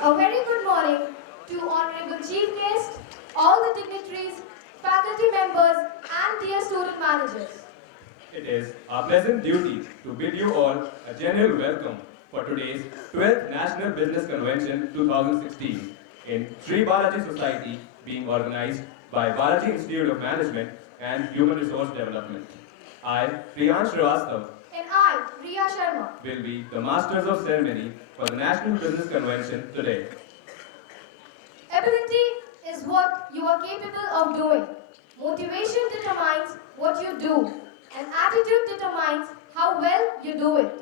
A very good morning to Honorable Chief Guest, all the dignitaries, faculty members and dear student managers. It is our pleasant duty to bid you all a genuine welcome for today's 12th National Business Convention 2016 in Sri Balaji Society, being organized by Balaji Institute of Management and Human Resource Development. I, Priyansh Srivastav, And I, Riya Sharma, will be the Masters of Ceremony for the National Business Convention today. Ability is what you are capable of doing. Motivation determines what you do, and attitude determines how well you do it.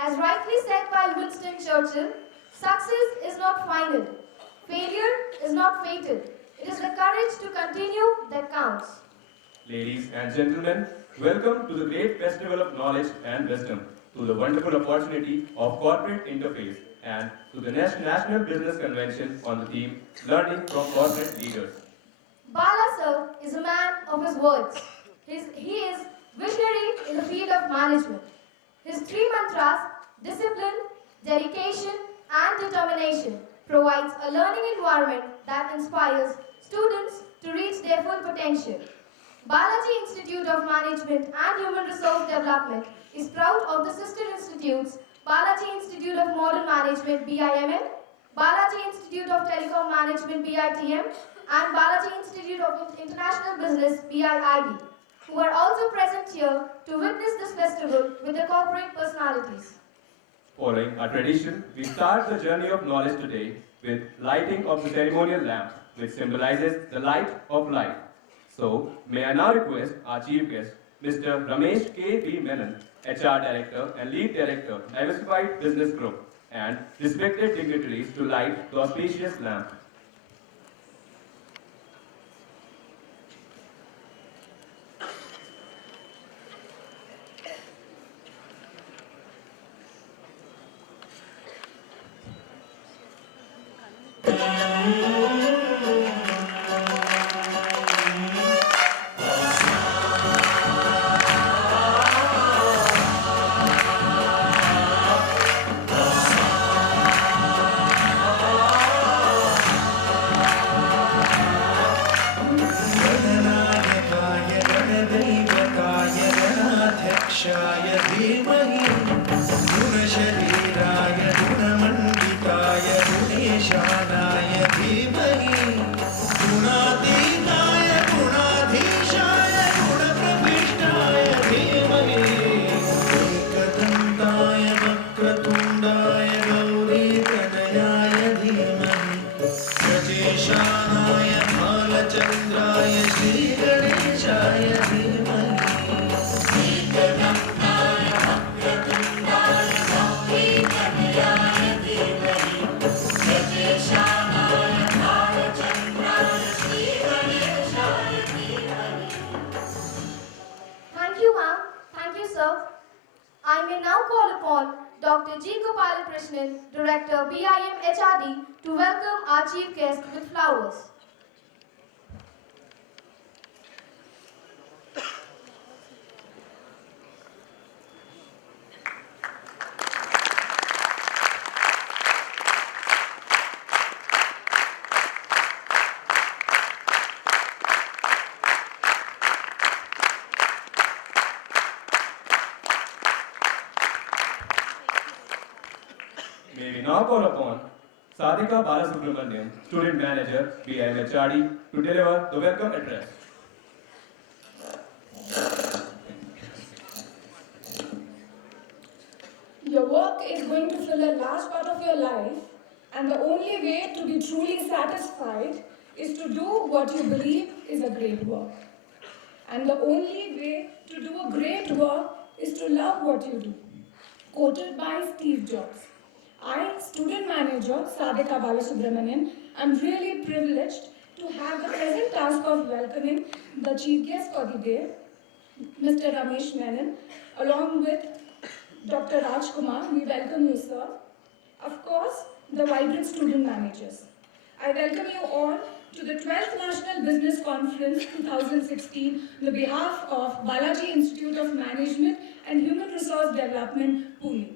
As rightly said by Winston Churchill, success is not final. Failure is not fatal. It is the courage to continue that counts. Ladies and gentlemen, welcome to the great festival of knowledge and wisdom, to the wonderful opportunity of corporate interface, and to the National Business Convention on the theme Learning from Corporate Leaders. Bala sir is a man of his words. He is visionary in the field of management. His three mantras, discipline, dedication, and determination, provides a learning environment that inspires students to reach their full potential. Balaji Institute of Management and Human Resource Development is proud of the sister institutes Balaji Institute of Modern Management BIMM, Balaji Institute of Telecom Management BITM, and Balaji Institute of International Business BIIB, who are also present here to witness this festival with their corporate personalities. Following our tradition, we start the journey of knowledge today with lighting of the ceremonial lamp, which symbolizes the light of life. So, may I now request our chief guest, Mr. Ramesh K. B. Menon, HR Director and Lead Director, Diversified Business Group, and respected dignitaries to light the auspicious lamp. क्षाय धीमहि गुणशरीराय गुणमण्डिताय गुणेशानाय धीमहि गुणातीताय गुणाधीशाय गुणप्रविष्टाय धीमहि एकदन्ताय वक्रतुण्डाय गौरीतनयाय धीमहि गजेशानाय भालचन्द्राय श्रीगणेशाय धीमहि I may now call upon Dr. G. Gopalakrishnan, Director BIM HRD, to welcome our chief guest with flowers. we now call upon Sadhika Balasubramanian, Student Manager, BIMHRD, to deliver the welcome address. Your work is going to fill a large part of your life, and the only way to be truly satisfied is to do what you believe is a great work. And the only way to do a great work is to love what you do. Quoted by Steve Jobs. I, student manager Sadhika Balasubramanian, am really privileged to have the present task of welcoming the chief guest for the day, Mr. Ramesh Menon, along with Dr. Rajkumar. We welcome you, sir. Of course, the vibrant student managers. I welcome you all to the 12th National Business Conference 2016 on the behalf of Balaji Institute of Management and Human Resource Development, Pune.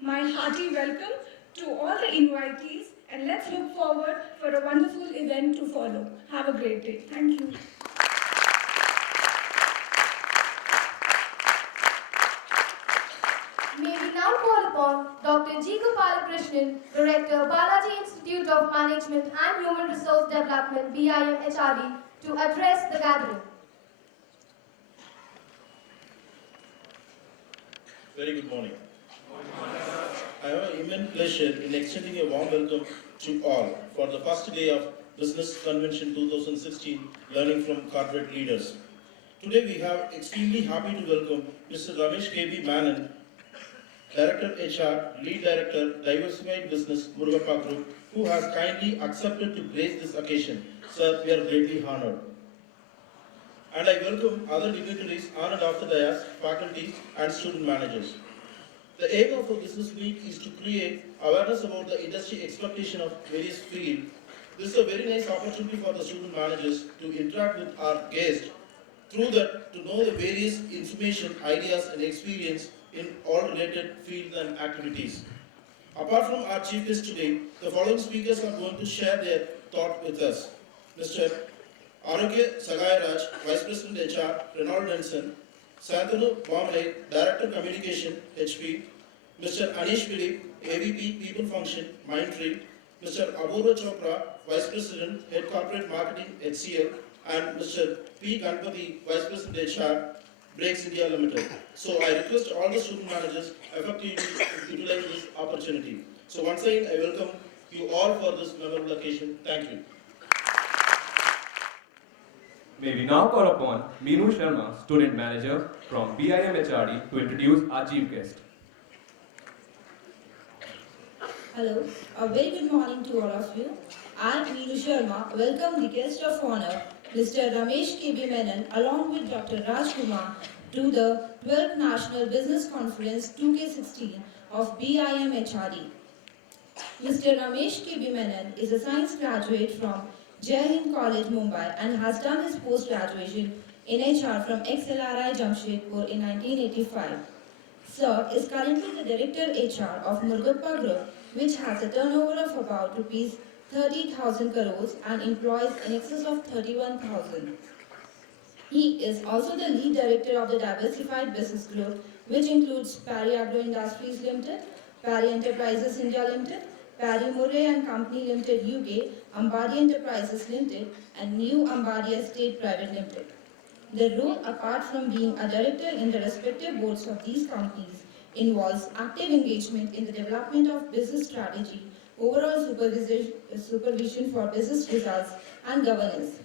My hearty welcome to all the invitees, and let's look forward for a wonderful event to follow. Have a great day. Thank you. May we now call upon Dr. G. Gopalakrishnan, Director, Balaji Institute of Management and Human Resource Development, BIMHRD, to address the gathering. Very good morning. I have an immense pleasure in extending a warm welcome to all for the first day of Business Convention 2016, Learning from Corporate Leaders. Today we are extremely happy to welcome Mr. Ramesh K.B. Menon, Director HR, Lead Director, Diversified Business, Murugappa Group, who has kindly accepted to grace this occasion. Sir, we are greatly honored. And I welcome other dignitaries on and off the dais, faculty and student managers. The aim of the Business Week is to create awareness about the industry expectation of various fields. This is a very nice opportunity for the student managers to interact with our guests, through that to know the various information, ideas and experience in all related fields and activities. Apart from our chief guest today, the following speakers are going to share their thought with us. Mr. Arugya Sagayaraj, Vice President HR, Renault Denson; Santanu Bomley, Director Communication, HP; Mr. Anish Philip, AVP People Function, Mindtree; Mr. Apurva Chopra, Vice President, Head Corporate Marketing, HCL; and Mr. P. Ganpati, Vice President HR, Brakes India Limited. So I request all the student managers effectively to utilize this opportunity. So once again, I welcome you all for this memorable occasion. Thank you. May we now call upon Meenu Sharma, Student Manager from BIMHRD, to introduce our chief guest. Hello, a very good morning to all of you. I am Meenu Sharma. Welcome the guest of honor, Mr. Ramesh K.B. Menon, along with Dr. Rajkumar, to the 12th National Business Conference 2K16 of BIMHRD. Mr. Ramesh K.B. Menon is a science graduate from Jai Hind College, Mumbai, and has done his post-graduation in HR from XLRI Jamshedpur in 1985. Sir is currently the Director HR of Murugappa Group, which has a turnover of about Rs 30,000 crores and employs in excess of 31,000. He is also the Lead Director of the Diversified Business Group, which includes Pari Agro Industries Limited, Pari Enterprises India Limited, Pari Murray and Company Limited UK, Ambadi Enterprises Limited, and New Ambadi Estate Private Limited. The role, apart from being a director in the respective boards of these companies, involves active engagement in the development of business strategy, overall supervision for business results, and governance.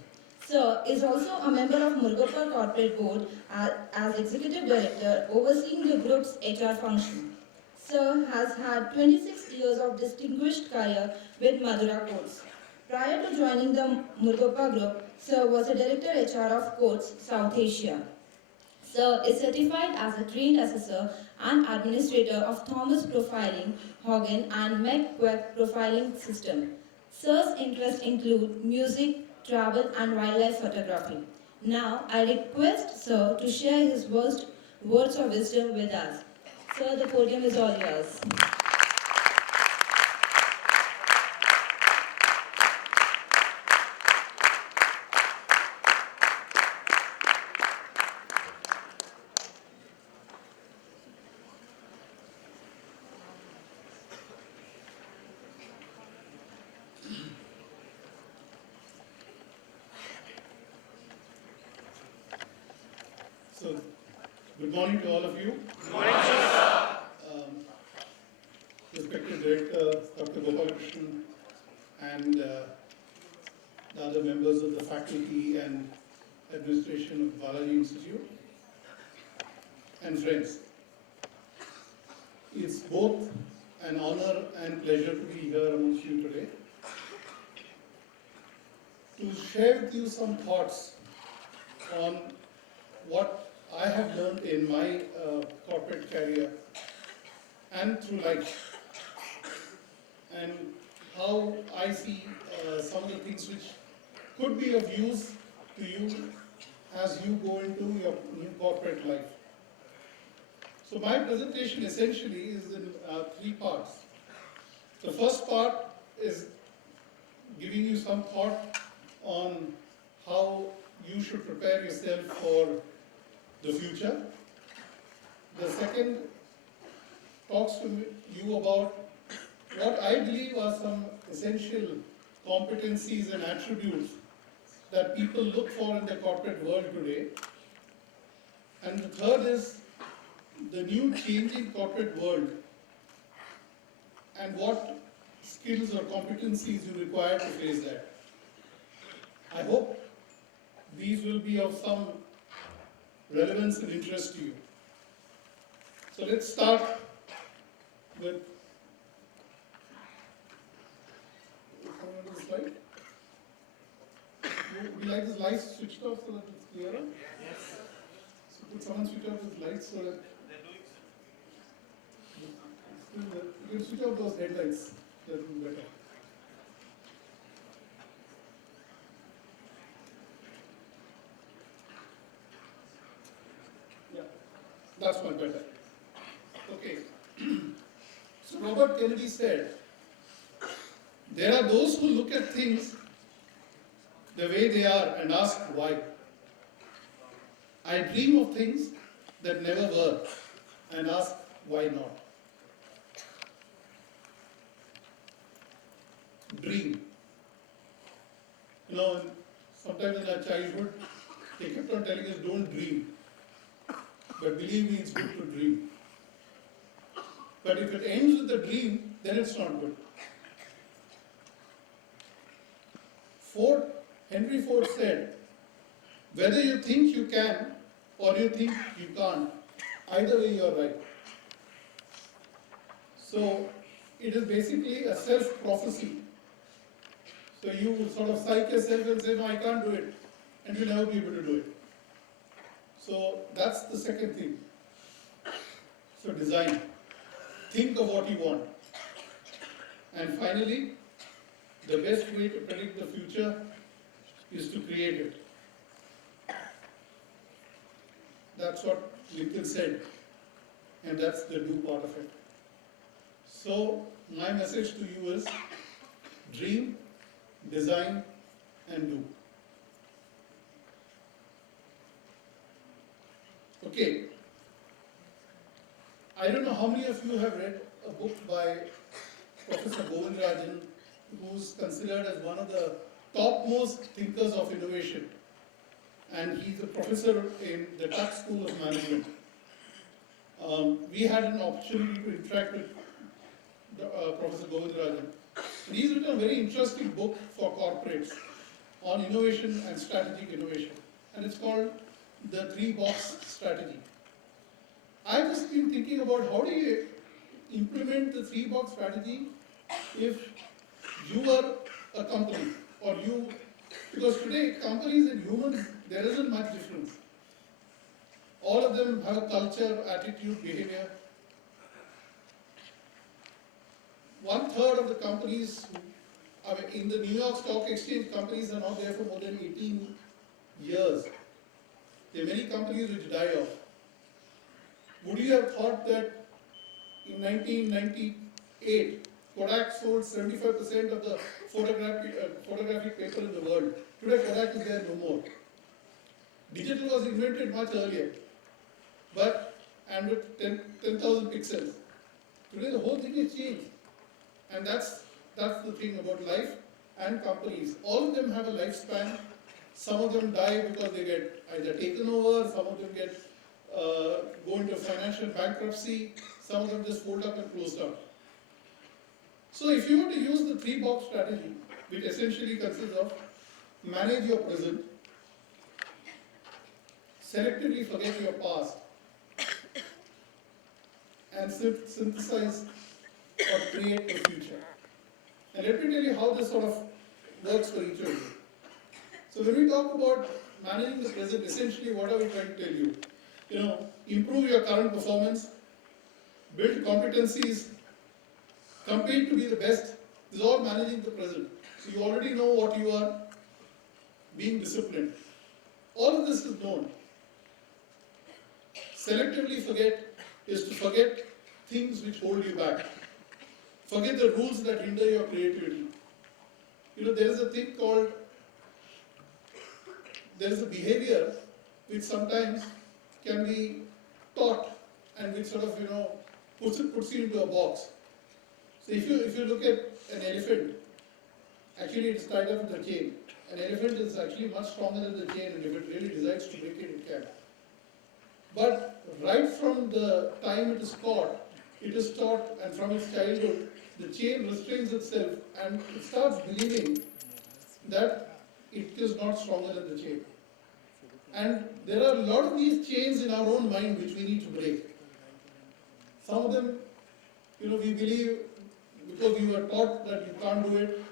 Sir is also a member of Murugappa Corporate Board as Executive Director, overseeing the group's HR function. Sir has had 26 years of distinguished career with Madura Courts. Prior to joining the Murugappa Group, Sir was a Director HR of Courts, South Asia. Sir is certified as a trained assessor and administrator of Thomas Profiling, Hogan and Meg Queck Profiling System. Sir's interests include music, travel and wildlife photography. Now, I request Sir to share his words of wisdom with us. Sir, the podium is all yours. So, good morning to all of you. Good morning, sir. Respected Director Dr. Gopalakrishnan and the other members of the faculty and administration of Balaji Institute, and friends. It's both an honor and pleasure to be here amongst you today to share with you some thoughts on what I have learned in my corporate career and through life, and how I see some of the things which could be of use to you as you go into your new corporate life. So my presentation essentially is in 3 parts. The first part is giving you some thought on how you should prepare yourself for the future. The second talks to you about what I believe are some essential competencies and attributes that people look for in the corporate world today. And the third is the new changing corporate world and what skills or competencies you require to face that. I hope these will be of some relevance and interest to you. So let's start with the slide. Would you like the lights switched off so that it's clearer? Yes. So could someone switch off the lights so that you can switch off those headlights. That will be better. Yeah, that's much better. Okay. So Robert Kennedy said, there are those who look at things the way they are and ask why. I dream of things that never were and ask why not. Dream. You know, sometimes in our childhood, they kept on telling us, don't dream. But believe me, it's good to dream. But if it ends with a dream, then it's not good. Henry Ford said, whether you think you can or you think you can't, either way you are right. So it is basically a self-prophecy. So you sort of psych yourself and say, no, I can't do it, and you'll never be able to do it. So that's the second thing. So design. Think of what you want. And finally, the best way to predict the future is to create it. That's what Lincoln said, and that's the do part of it. So my message to you is dream, design, and do. Okay. I don't know how many of you have read a book by Professor Govindarajan, who's considered as one of the topmost thinkers of innovation. And he's a professor in the Tuck School of Management. We had an opportunity to interact with Professor Govindarajan. And he's written a very interesting book for corporates on innovation and strategic innovation. And it's called the 3-Box Strategy. I've just been thinking about how do you implement the 3-Box Strategy if you are a company or you, because today companies and humans, there isn't much difference. All of them have a culture, attitude, behavior. 1/3 of the companies, in the New York Stock Exchange, companies are now there for more than 18 years. There are many companies which die off. Would you have thought that in 1998, Kodak sold 75% of the photographic paper in the world? Today Kodak is there no more. Digital was invented much earlier, and with 10,000 pixels. Today the whole thing has changed. And that's the thing about life and companies. All of them have a lifespan. Some of them die because they get either taken over, some of them get go into financial bankruptcy, some of them just fold up and close down. So if you were to use the 3-box strategy, which essentially consists of manage your present, selectively forget your past, and synthesize or create the future. And let me tell you how this sort of works for each of you. So when we talk about managing the present, essentially what are we trying to tell you? Improve your current performance, build competencies, compete to be the best. This is all managing the present. So you already know what you are, being disciplined. All of this is known. Selectively forget is to forget things which hold you back. Forget the rules that hinder your creativity. There is a thing called, there is a behavior which sometimes can be taught and which sort of, puts you into a box. So if you look at an elephant, actually it's tied up with a chain. An elephant is actually much stronger than the chain, and if it really decides to break it, it can. But right from the time it is caught, it is taught, and from its childhood, the chain restrains itself and it starts believing that it is not stronger than the chain. And there are a lot of these chains in our own mind which we need to break. Some of them, we believe because we were taught that you can't do it.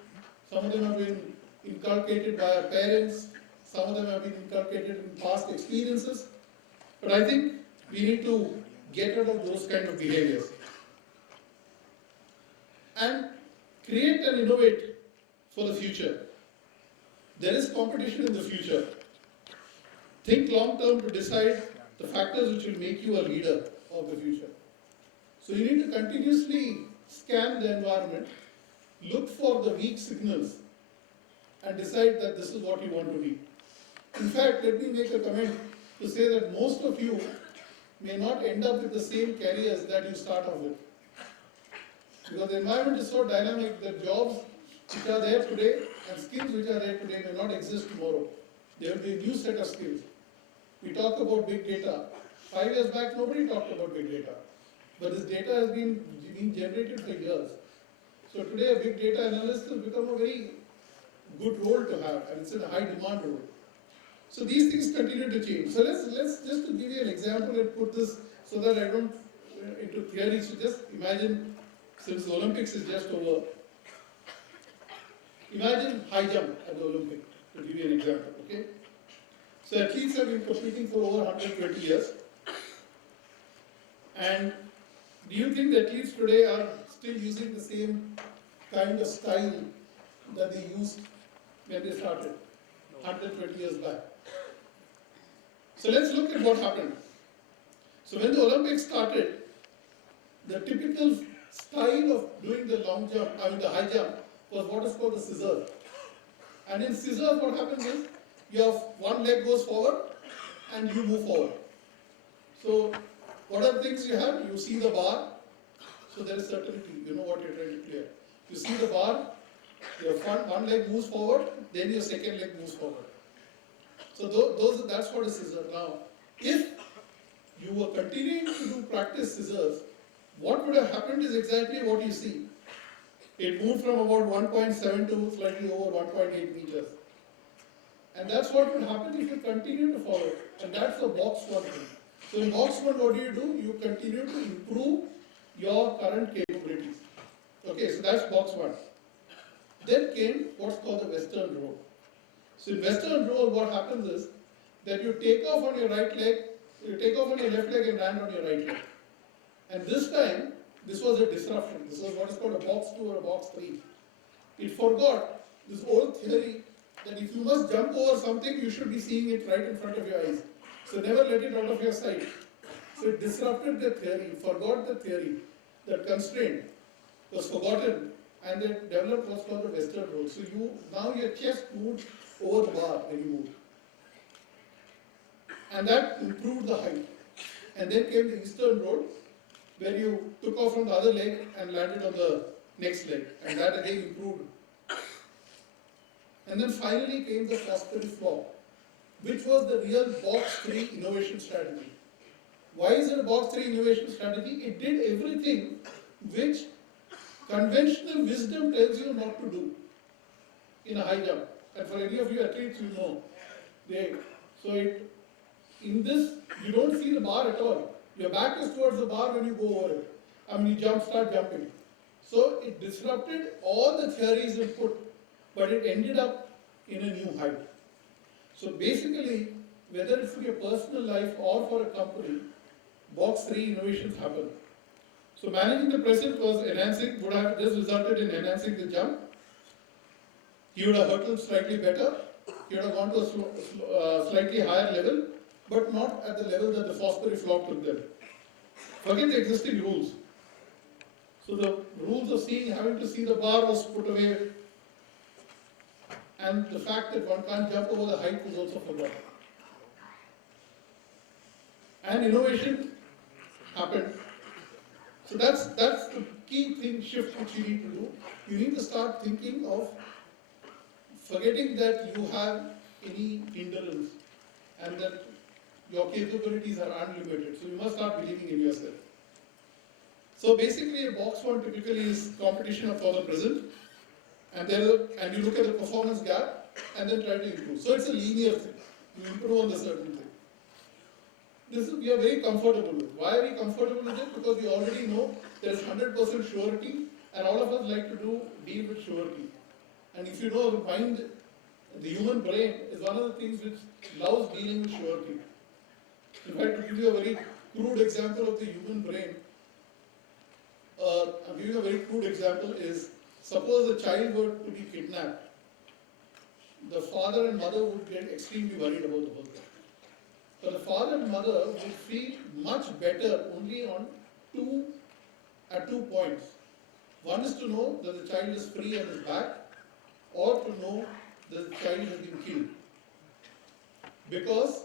Some of them have been inculcated by our parents. Some of them have been inculcated in past experiences. But I think we need to get rid of those kind of behaviors and create and innovate for the future. There is competition in the future. Think long term to decide the factors which will make you a leader of the future. So you need to continuously scan the environment, look for the weak signals, and decide that this is what you want to be. In fact, let me make a comment to say that most of you may not end up with the same careers that you start off with. Because the environment is so dynamic that jobs which are there today and skills which are there today may not exist tomorrow. There will be a new set of skills. We talk about big data. 5 years back, nobody talked about big data. But this data has been being generated for years. So today, a big data analyst has become a very good role to have, and it's a high demand role. So these things continue to change. So let's just to give you an example and put this so that I don't into theory. So just imagine, since the Olympics is just over, imagine high jump at the Olympics, to give you an example, okay? So athletes have been competing for over 120 years. And do you think the athletes today are still using the same kind of style that they used when they started 120 years back? So let's look at what happened. So when the Olympics started, the typical style of doing the the high jump was what is called the scissor. And in scissor, what happens is, you have one leg goes forward and you move forward. So what are the things you have? You see the bar, so there is certainty, you know what you're trying to clear. You see the bar, your front one leg moves forward, then your second leg moves forward. So that's what is scissor. Now, if you were continuing to do practice scissors, what would have happened is exactly what you see. It moved from about 1.7 to slightly over 1.8 meters. And that's what would happen if you continue to follow. And that's the box one thing. So in box one, what do? You continue to improve your current capabilities. Okay, so that's box one. Then came what's called the Western roll. So in Western roll, what happens is that you take off on your right leg, you take off on your left leg and land on your right leg. And this time, this was a disruption. This was what is called a box 2 or a box 3. It forgot this old theory that if you must jump over something, you should be seeing it right in front of your eyes. So never let it out of your sight. So it disrupted the theory, it forgot the theory. That constraint was forgotten, and it developed what's called the Western roll. So now your chest moved over the bar when you moved. And that improved the height. And then came the Eastern roll, where you took off from the other leg and landed on the next leg. And that again improved. And then finally came the Fosbury flop, which was the real box 3 innovation strategy. Why is it a box 3 innovation strategy? It did everything which conventional wisdom tells you not to do in a high jump. And for any of you athletes, you know. In this, you don't see the bar at all. Your back is towards the bar when you go over it. I mean, you start jumping. So it disrupted all the theories it put, but it ended up in a new height. So basically, whether it's for your personal life or for a company, box 3 innovations happen. So managing the present would have just resulted in enhancing the jump. He would have hurtled slightly better. He would have gone to a slightly higher level, but not at the level that the Fosbury flop took them. Forget the existing rules. So the rules of having to see the bar was put away, and the fact that one can't jump over the height was also forgotten. And innovation happened. So that's the key thing shift which you need to do. You need to start thinking of forgetting that you have any hindrance and that your capabilities are unlimited. So you must start believing in yourself. So basically, a box 1 typically is competition for the present, and you look at the performance gap and then try to improve. So it's a linear thing. You improve on the certain thing. We are very comfortable with. Why are we comfortable with it? Because we already know there is 100% surety, and all of us like to deal with surety. And if you know, the human brain is one of the things which loves dealing with surety. In fact, to give you a very crude example of the human brain, I'm giving a very crude example is, suppose a child were to be kidnapped. The father and mother would get extremely worried about the whole thing. But the father and mother would feel much better only at 2 points. One is to know that the child is free and is back, or to know that the child has been killed. Because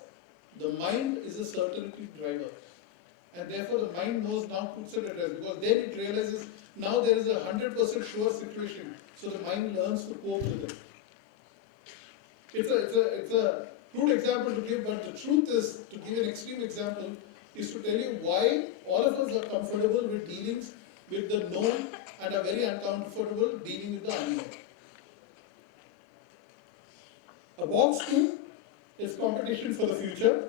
the mind is a certainty driver. And therefore the mind knows now, puts it at rest, because then it realizes now there is a 100% sure situation. So the mind learns to cope with it. It's a crude example to give, but the truth is, to give an extreme example, is to tell you why all of us are comfortable with dealings with the known and are very uncomfortable dealing with the unknown. A box 2 is competition for the future.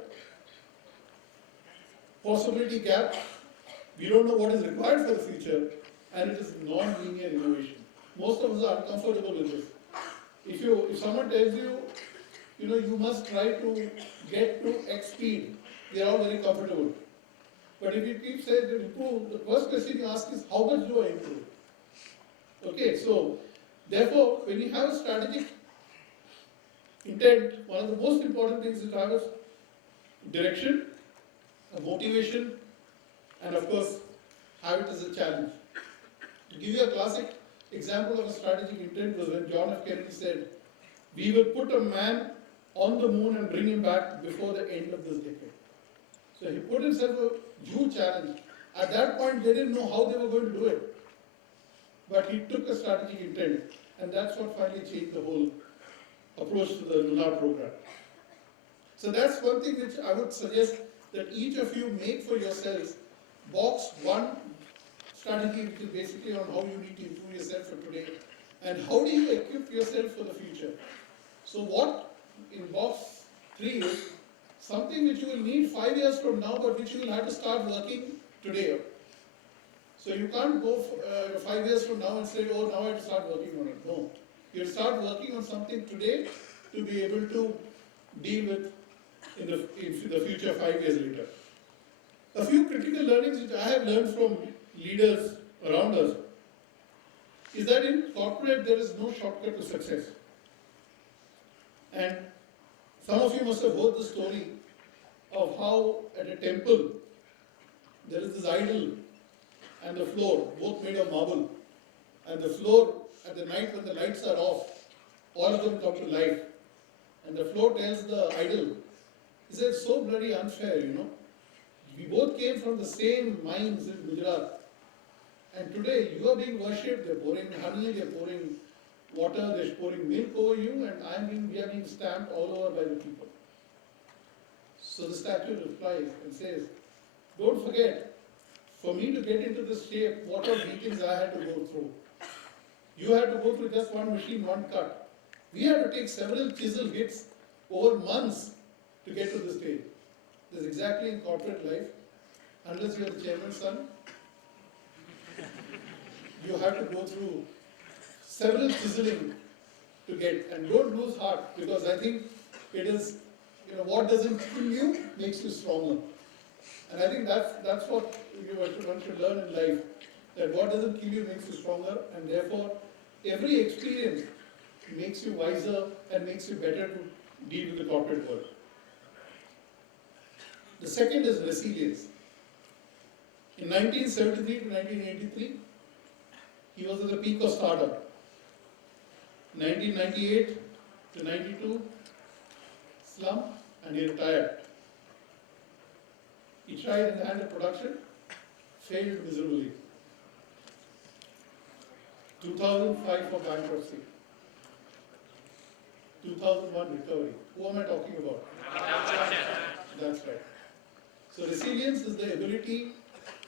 Possibility gap, we don't know what is required for the future, and it is non-linear innovation. Most of us are uncomfortable with this. If someone tells you, you must try to get to X speed, they are all very comfortable. But if you keep saying to improve, the first question you ask is, how much do I improve? Okay, so therefore, when you have a strategic intent, one of the most important things is to have a direction, a motivation, and of course, have it as a challenge. To give you a classic example of a strategic intent was when John F. Kennedy said, "We will put a man on the moon and bring him back before the end of this decade." So he put himself a huge challenge. At that point, they didn't know how they were going to do it. But he took a strategic intent, and that's what finally changed the whole approach to the lunar program. So that's one thing which I would suggest that each of you make for yourselves. Box 1 strategy, which is basically on how you need to improve yourself for today, and how do you equip yourself for the future. So what in box 3 is something which you will need 5 years from now, but which you will have to start working today. So you can't go 5 years from now and say, oh, now I have to start working on it. No. You start working on something today to be able to deal with in the future 5 years later. A few critical learnings which I have learned from leaders around us is that in corporate there is no shortcut to success. And some of you must have heard the story of how at a temple there is this idol and the floor, both made of marble. And the floor, at the night when the lights are off, all of them come to life. And the floor tells the idol, he said, "It's so bloody unfair, We both came from the same mines in Gujarat. And today you are being worshipped, they're pouring honey, they're pouring water, they're pouring milk over you, and we are being stamped all over by the people." So the statue replies and says, Don't forget, for me to get into this shape, what all beatings I had to go through. You had to go through just one machine, one cut. We had to take several chisel hits over months to get to this stage. This is exactly in corporate life. Unless you are the chairman's son, you have to go through several chiseling to get, and don't lose heart, because I think it is, what doesn't kill you makes you stronger. And I think that's what one should learn in life, that what doesn't kill you makes you stronger, and therefore every experience makes you wiser and makes you better to deal with the corporate world. The second is resilience. In 1973 to 1983, he was at the peak of stardom. 1998 to 92, slump, and he retired. He tried in hand of production, failed miserably. 2005 for bankruptcy. 2001 recovery. Who am I talking about? That's right. So resilience is the ability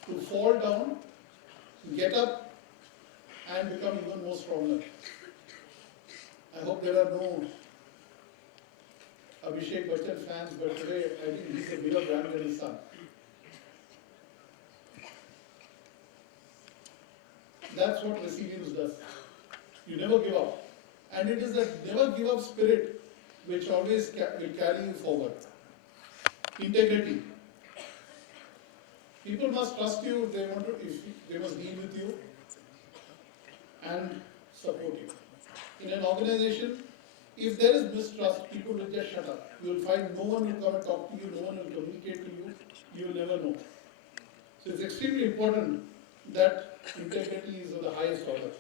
to fall down, get up, and become even more stronger. I hope there are no Abhishek Bachchan fans, but today I think he's a bigger brand than his son. That's what resilience does. You never give up. And it is that never give up spirit which always will carry you forward. Integrity. People must trust you if they must deal with you and support you. In an organization, if there is mistrust, people will just shut up. You will find no one will come and talk to you, no one will communicate to you, you will never know. So it's extremely important that integrity is of the highest order.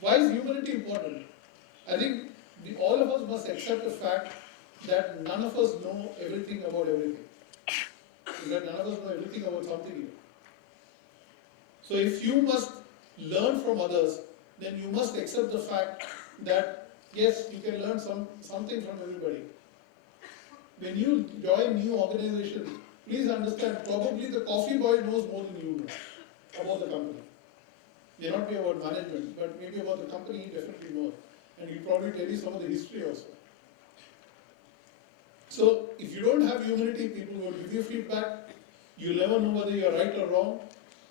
Why is humility important? I think all of us must accept the fact that none of us know everything about everything. That none of us know everything about something even. So if you must learn from others, then you must accept the fact that yes, you can learn something from everybody. When you join new organizations, please understand, probably the coffee boy knows more than you know about the company. May not be about management, but maybe about the company he definitely knows. And he'll probably tell you some of the history also. So if you don't have humility, people will give you feedback. You'll never know whether you're right or wrong.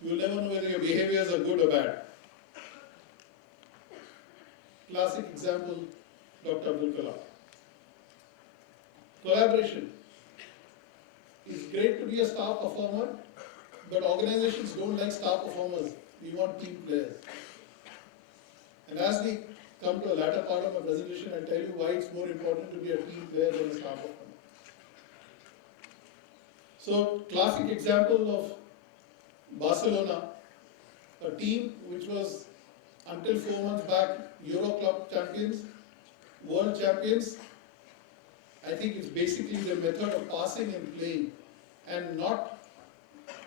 You'll never know whether your behaviors are good or bad. Classic example, Dr. Abdul Kalam. Collaboration. It's great to be a star performer, but organizations don't like star performers. We want team players. And as we come to a latter part of my presentation, I'll tell you why it's more important to be a team player than a star performer. So, classic example of Barcelona, a team which was until 4 months back Euro Club champions, world champions. I think it's basically the method of passing and playing, and not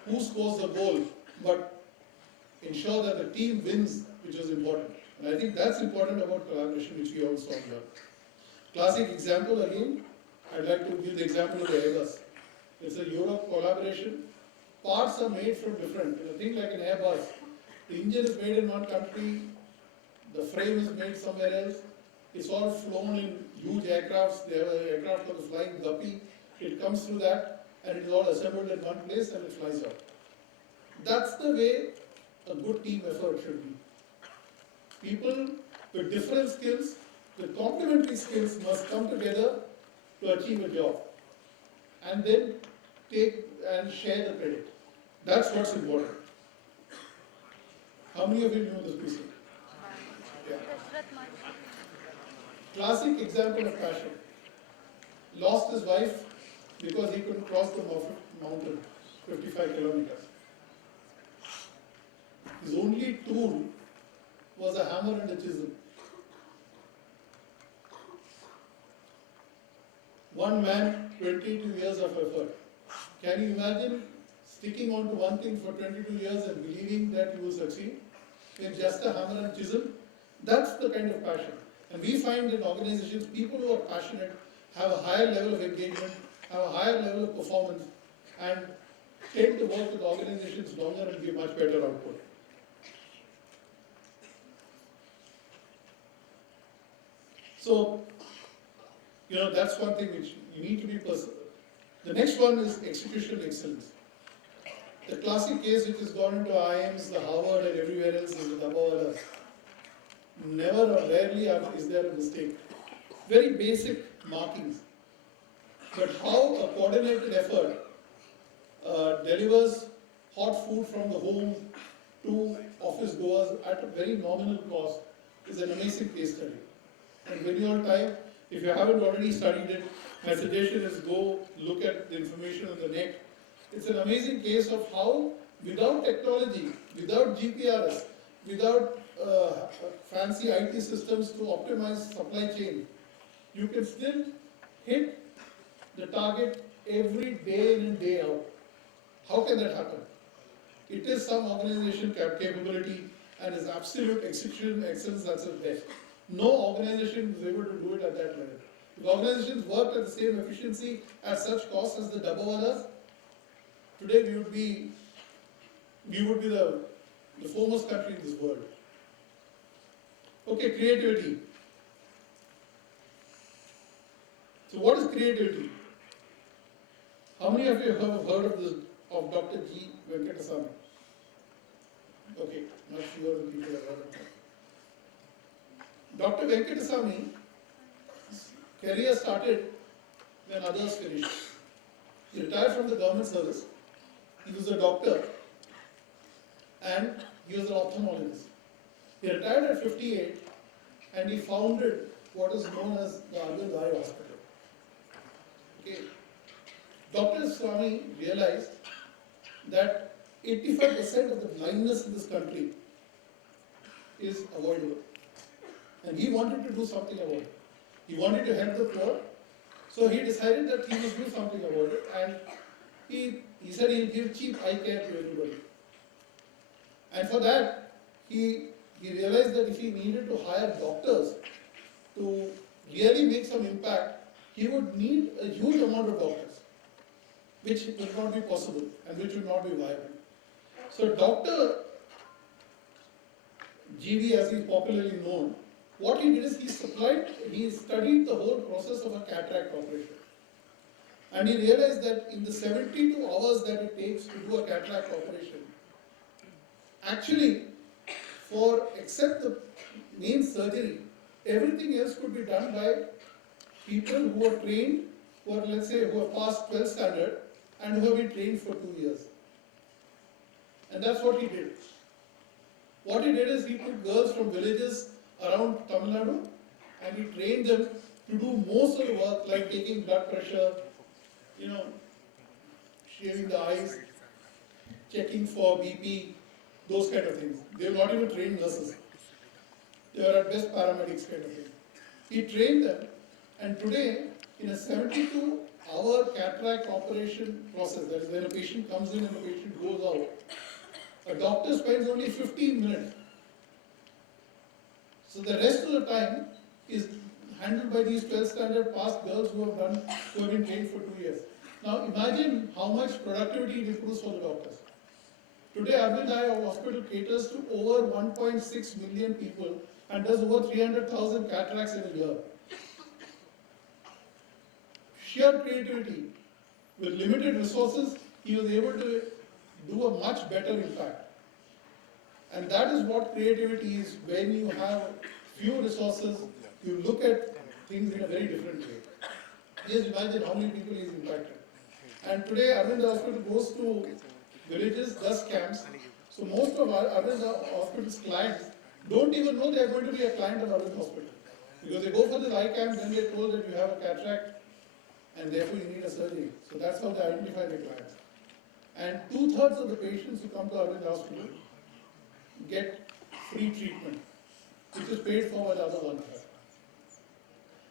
who scores the goal, but ensure that the team wins, which is important. And I think that's important about collaboration, which we all saw here. Classic example again, I'd like to give the example of the Airbus. It's a Europe collaboration. Parts are made from different, think like an Airbus. The engine is made in one country, the frame is made somewhere else. It's all flown in huge aircrafts. They have an aircraft called the Flying Guppy. It comes through that and it's all assembled in one place and it flies out. That's the way a good team effort should be. People with different skills, with complementary skills must come together to achieve a job and then take and share the credit. That's what's important. How many of you know this person? Yeah. Classic example of passion. Lost his wife because he couldn't cross the mountain, 55 kilometers. His only tool was a hammer and a chisel. One man, 22 years of effort. Can you imagine sticking on to one thing for 22 years and believing that you will succeed with just a hammer and chisel? That's the kind of passion. And we find in organizations, people who are passionate have a higher level of engagement, have a higher level of performance, and tend to work with organizations longer and give much better output. So, that's one thing which you need to be personal. The next one is executional excellence. The classic case which has gone into IIMs, the Harvard and everywhere else is the Dabawala. Never or rarely is there a mistake. Very basic markings. But how a coordinated effort delivers hot food from the home to office goers at a very nominal cost is an amazing case study. And when you're on time, if you haven't already studied it, my suggestion is go look at the information on the net. It's an amazing case of how, without technology, without GPRS, without fancy IT systems to optimize supply chain, you can still hit the target every day in and day out. How can that happen? It is some organization capability and is absolute execution excellence that's at best. No organization is able to do it at that level. If organizations worked at the same efficiency at such cost as the Dabbawalas, today we would be the foremost country in this world. Okay, creativity. So what is creativity? How many of you have heard of Dr. G. Venkatasamy? Okay, not sure the people have heard of him. Dr. Venkatasamy, career started when others finished. He retired from the government service. He was a doctor and he was an ophthalmologist. He retired at 58 and he founded what is known as the Arvind Eye Hospital. Okay. Dr. Swami realized that 85% of the blindness in this country is avoidable. And he wanted to do something about it. He wanted to help the poor. So he decided that he must do something about it. And he said he'll give cheap eye care to everybody. And for that, he realized that if he needed to hire doctors to really make some impact, he would need a huge amount of doctors, which would not be possible and which would not be viable. So Dr. GV, as he is popularly known, what he did is he studied the whole process of a cataract operation. And he realized that in the 72 hours that it takes to do a cataract operation, actually, except the main surgery, everything else could be done by people who are trained, who have passed 12th standard and who have been trained for 2 years. And that's what he did. What he did is he took girls from villages around Tamil Nadu and he trained them to do most of the work, like taking blood pressure, shaving the eyes, checking for BP, those kind of things. They were not even trained nurses. They were at best paramedics kind of thing. He trained them, and today, in a 72-hour cataract operation process, that is when a patient comes in and the patient goes out, a doctor spends only 15 minutes. So the rest of the time is handled by these 12th standard passed girls who have been trained for 2 years. Now imagine how much productivity it improves for the doctors. Today, Arvind Eye Hospital caters to over 1.6 million people and does over 300,000 cataracts in a year. Sheer creativity. With limited resources, he was able to do a much better impact. And that is what creativity is. When you have few resources, you look at things in a very different way. Just imagine how many people he has impacted. And today, Arvind Hospital goes to villages, does camps. So most of our Arvind Hospital's clients don't even know they are going to be a client of Arvind Hospital. Because they go for the eye camp, then they're told that you have a cataract and therefore you need a surgery. So that's how they identify their clients. And 2/3 of the patients who come to Arvind Hospital get free treatment, which is paid for by the other 1/3.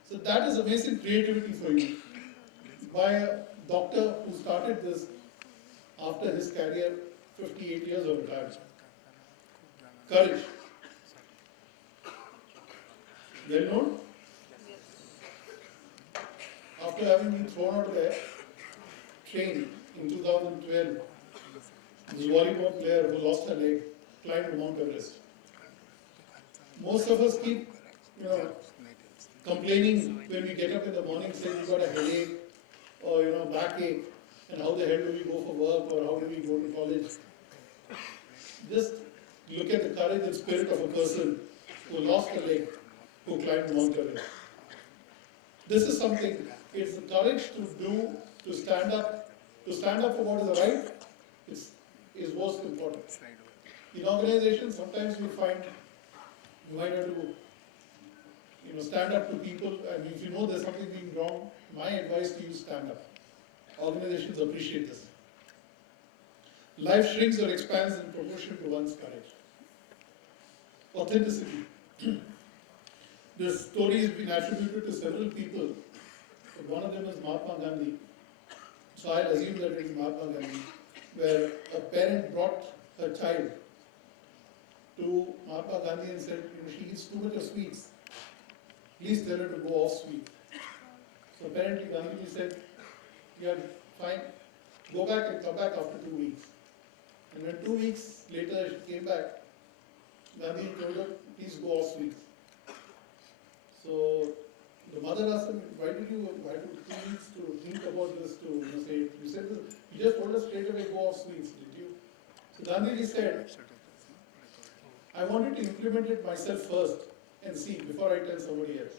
So that is amazing creativity for you. By a doctor who started this after his career, 58 years of retirement. Courage. Well known? After having been thrown out of the train in 2012, this volleyball player who lost her leg, climbed Mount Everest. Most of us keep, complaining when we get up in the morning, saying we got a headache or backache, and how the hell do we go for work or how do we go to college? Just look at the courage and spirit of a person who lost a leg, who climbed Mount Everest. This is something. It's the courage to stand up for what is right. Is most important. In organizations, sometimes we find you might have to stand up to people, and if you know there's something being wrong, my advice to you, stand up. Organizations appreciate this. Life shrinks or expands in proportion to one's courage. Authenticity. This story has been attributed to several people, but one of them is Mahatma Gandhi. So I'll assume that it is Mahatma Gandhi, where a parent brought her child to Mahatma Gandhi and said, she eats too much of sweets. Please tell her to go off sweet. So apparently Gandhi said, yeah, fine, go back and come back after 2 weeks. And when 2 weeks later she came back, Gandhi told her, please go off sweets. So the mother asked him, why did 2 weeks to think about this, to say, you said this, you just told us straight away go off sweets, did you? So Gandhi said, I wanted to implement it myself first and see before I tell somebody else.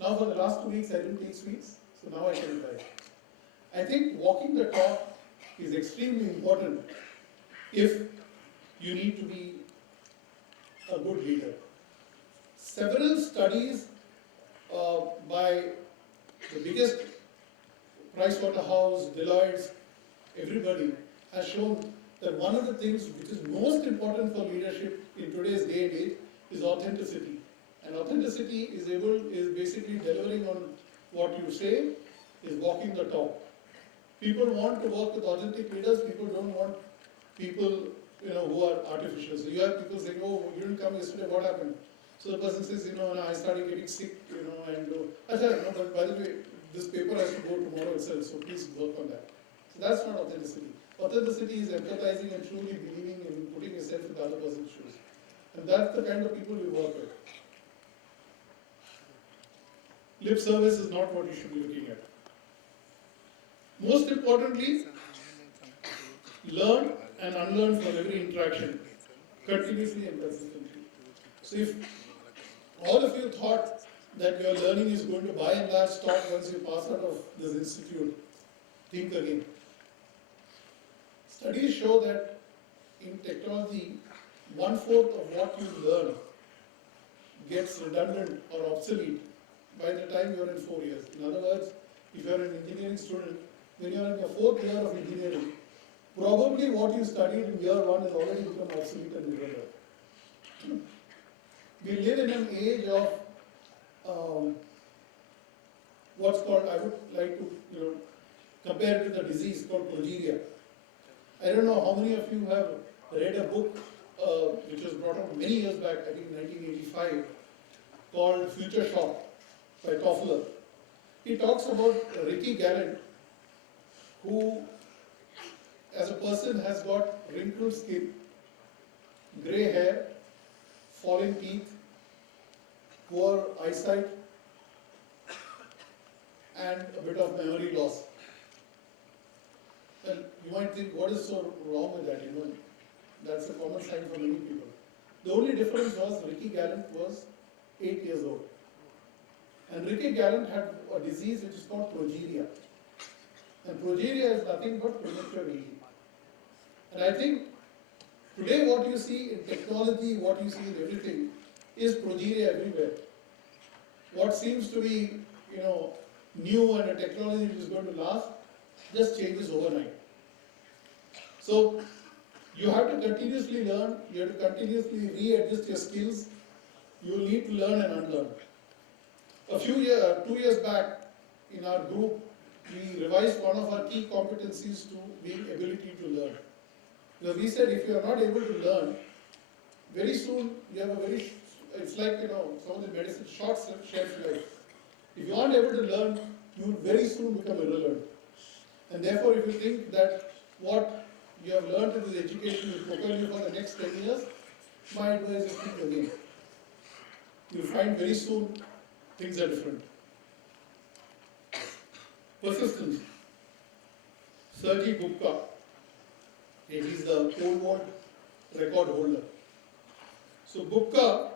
Now for the last 2 weeks I didn't take sweets, so now I can try. I think walking the talk is extremely important if you need to be a good leader. Several studies by the biggest Pricewaterhouse, Deloitte, everybody has shown that one of the things which is most important for leadership in today's day and age is authenticity. And authenticity is basically delivering on what you say, is walking the talk. People want to work with authentic leaders. People don't want people who are artificial. So you have people saying, oh, you didn't come yesterday, what happened? So the person says, I started getting sick, and but by the way, this paper has to go tomorrow itself, so please work on that. So that's not authenticity. Authenticity is empathizing and truly believing in putting yourself in the other person's shoes. And that's the kind of people we work with. Lip service is not what you should be looking at. Most importantly, learn and unlearn from every interaction, continuously and consistently. So if all of you thought that your learning is going to by and large stop once you pass out of this institute, think again. Studies show that in technology, 1/4 of what you learn gets redundant or obsolete by the time you're in 4 years. In other words, if you're an engineering student, when you're in your 4th year of engineering, probably what you studied in year 1 has already become obsolete and irrelevant. We live in an age of what's called, I would like to compare it to the disease called progeria. I don't know how many of you have read a book which was brought out many years back, I think in 1985, called Future Shock by Toffler. He talks about Ricky Gallant, who as a person has got wrinkled skin, grey hair, falling teeth, poor eyesight, and a bit of memory loss. Well, you might think, what is so wrong with that? That's a common sign for many people. The only difference was Ricky Gallant was 8 years old. And Ricky Gallant had a disease which is called progeria. And progeria is nothing but premature aging. And I think today what you see in technology, what you see in everything, is progeria everywhere. What seems to be, new and a technology which is going to last, just changes overnight. So you have to continuously learn, you have to continuously readjust your skills, you will need to learn and unlearn. 2 years back in our group, we revised one of our key competencies to being ability to learn. Because we said if you are not able to learn, very soon you have it's like some of the medicine, short shelf life. If you aren't able to learn, you will very soon become irrelevant. And therefore, if you think that what you have learned that this education will propel you for the next 10 years, my advice is think again. You'll find very soon things are different. Persistence. Sergei Bubka, he's the pole vault record holder. So Bubka,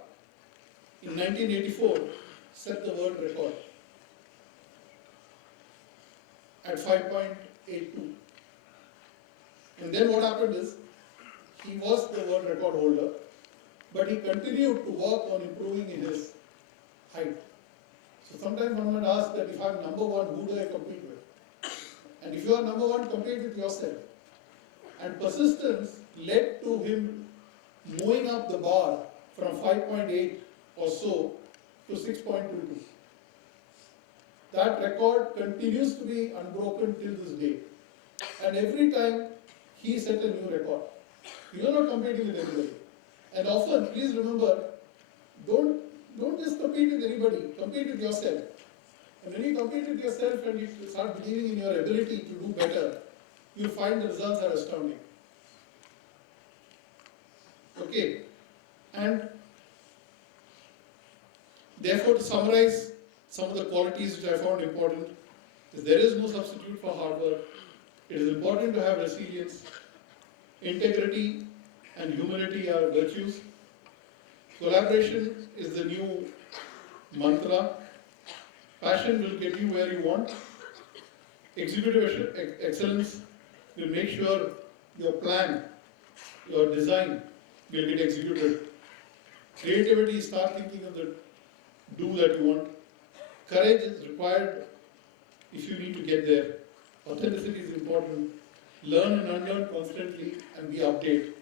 in 1984, set the world record at 5.82. And then what happened is, he was the world record holder, but he continued to work on improving his height. So sometimes one might ask that if I'm number one, who do I compete with? And if you are number one, compete with yourself. And persistence led to him moving up the bar from 5.8 or so to 6.22. That record continues to be unbroken till this day. And every time he set a new record. You are not competing with anybody. And often, please remember, don't just compete with anybody, compete with yourself. And when you compete with yourself and you start believing in your ability to do better, you'll find the results are astounding. Okay, and therefore to summarize some of the qualities which I found important, is there is no substitute for hard work. It is important to have resilience. Integrity and humility are virtues. Collaboration is the new mantra. Passion will get you where you want. Executive excellence will make sure your plan, your design will get executed. Creativity, start thinking of the do that you want. Courage is required if you need to get there. Authenticity is important. Learn and unlearn constantly and be updated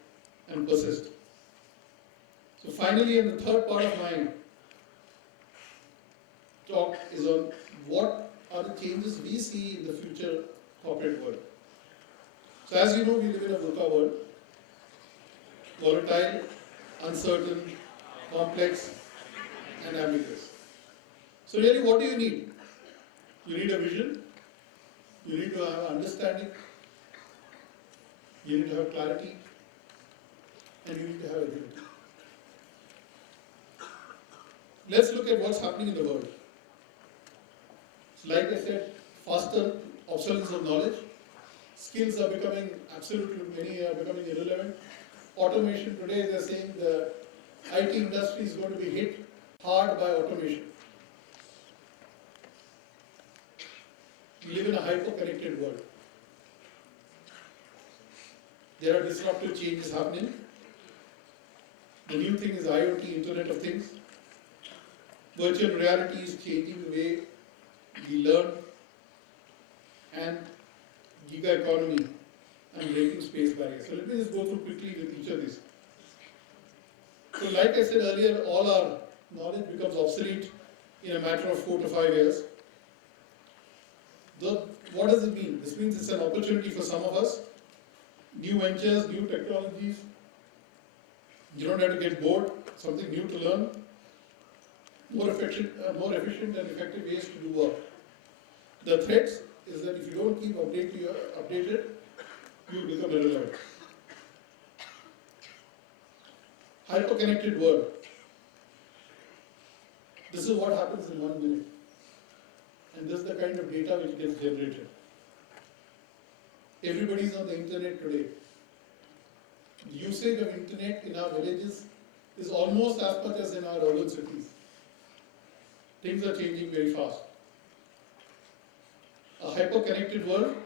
and persist. So finally, in the third part of my talk is on what are the changes we see in the future corporate world. So as you know, we live in a VUCA world. Volatile, uncertain, complex, and ambiguous. So really, what do you need? You need a vision. You need to have understanding. You need to have clarity. And you need to have agility. Let's look at what's happening in the world. So like I said, faster obsolescence of knowledge. Skills are becoming absolutely, many are becoming irrelevant. Automation, today they're saying the IT industry is going to be hit hard by automation. We live in a hyper-connected world. There are disruptive changes happening. The new thing is IoT, Internet of Things. Virtual reality is changing the way we learn, and giga economy and breaking space barriers. So let me just go through quickly with each of these. So like I said earlier, all our knowledge becomes obsolete in a matter of 4 to 5 years. What does it mean? This means it's an opportunity for some of us. New ventures, new technologies. You don't have to get bored, something new to learn. More efficient and effective ways to do work. The threats is that if you don't keep updated, you will become irrelevant. Hyper-connected world. This is what happens in 1 minute. And this is the kind of data which gets generated. Everybody's on the internet today. The usage of internet in our villages is almost as much as in our urban cities. Things are changing very fast. A hyper-connected world,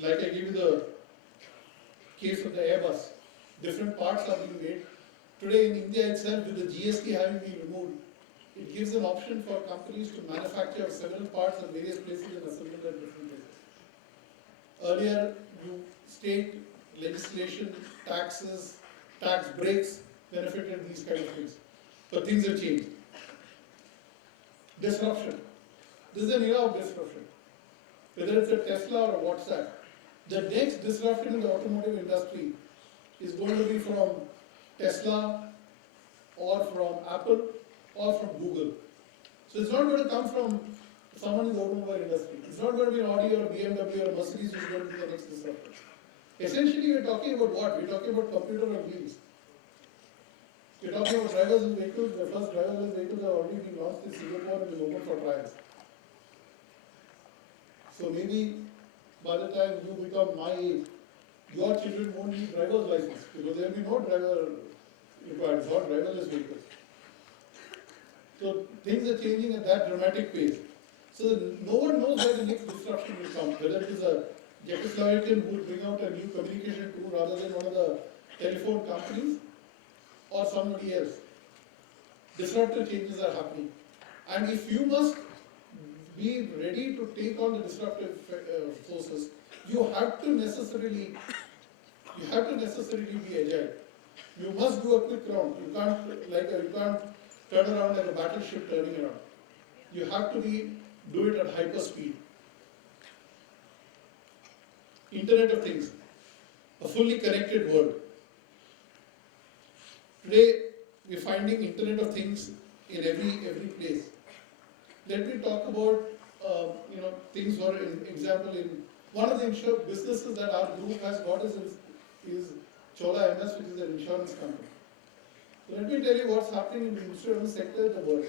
like I gave you the case of the Airbus, different parts are being made. Today in India itself, with the GST having been removed, it gives an option for companies to manufacture several parts at various places and assemble at different places. Earlier, state legislation, taxes, tax breaks benefited these kind of things. But things have changed. Disruption. This is an era of disruption. Whether it's a Tesla or a WhatsApp, the next disruption in the automotive industry is going to be from Tesla or from Apple or from Google. So it's not going to come from someone in the automobile industry. It's not going to be an Audi or a BMW or a Mercedes which is going to be the next disruptor. Essentially, we're talking about what? We're talking about computer on wheels. We're talking about driverless vehicles. The first driverless vehicles have already been launched in Singapore and is open for trials. So maybe by the time you become my age, your children won't need driver's license because there will be no driver required. It's all driverless vehicles. So things are changing at that dramatic pace. So no one knows where the next disruption will come, whether it is a Czechoslovakian who will bring out a new communication tool rather than one of the telephone companies, or somebody else. Disruptive changes are happening. And if you must be ready to take on the disruptive forces, you have to necessarily be agile. You must do a quick round. You can't turn around like a battleship turning around. You have to do it at hyper speed. Internet of Things, a fully connected world. Today, we're finding Internet of Things in every place. Let me talk about things. For example, in one of the businesses that our group has got is Chola MS, which is an insurance company. So let me tell you what's happening in the insurance sector in the world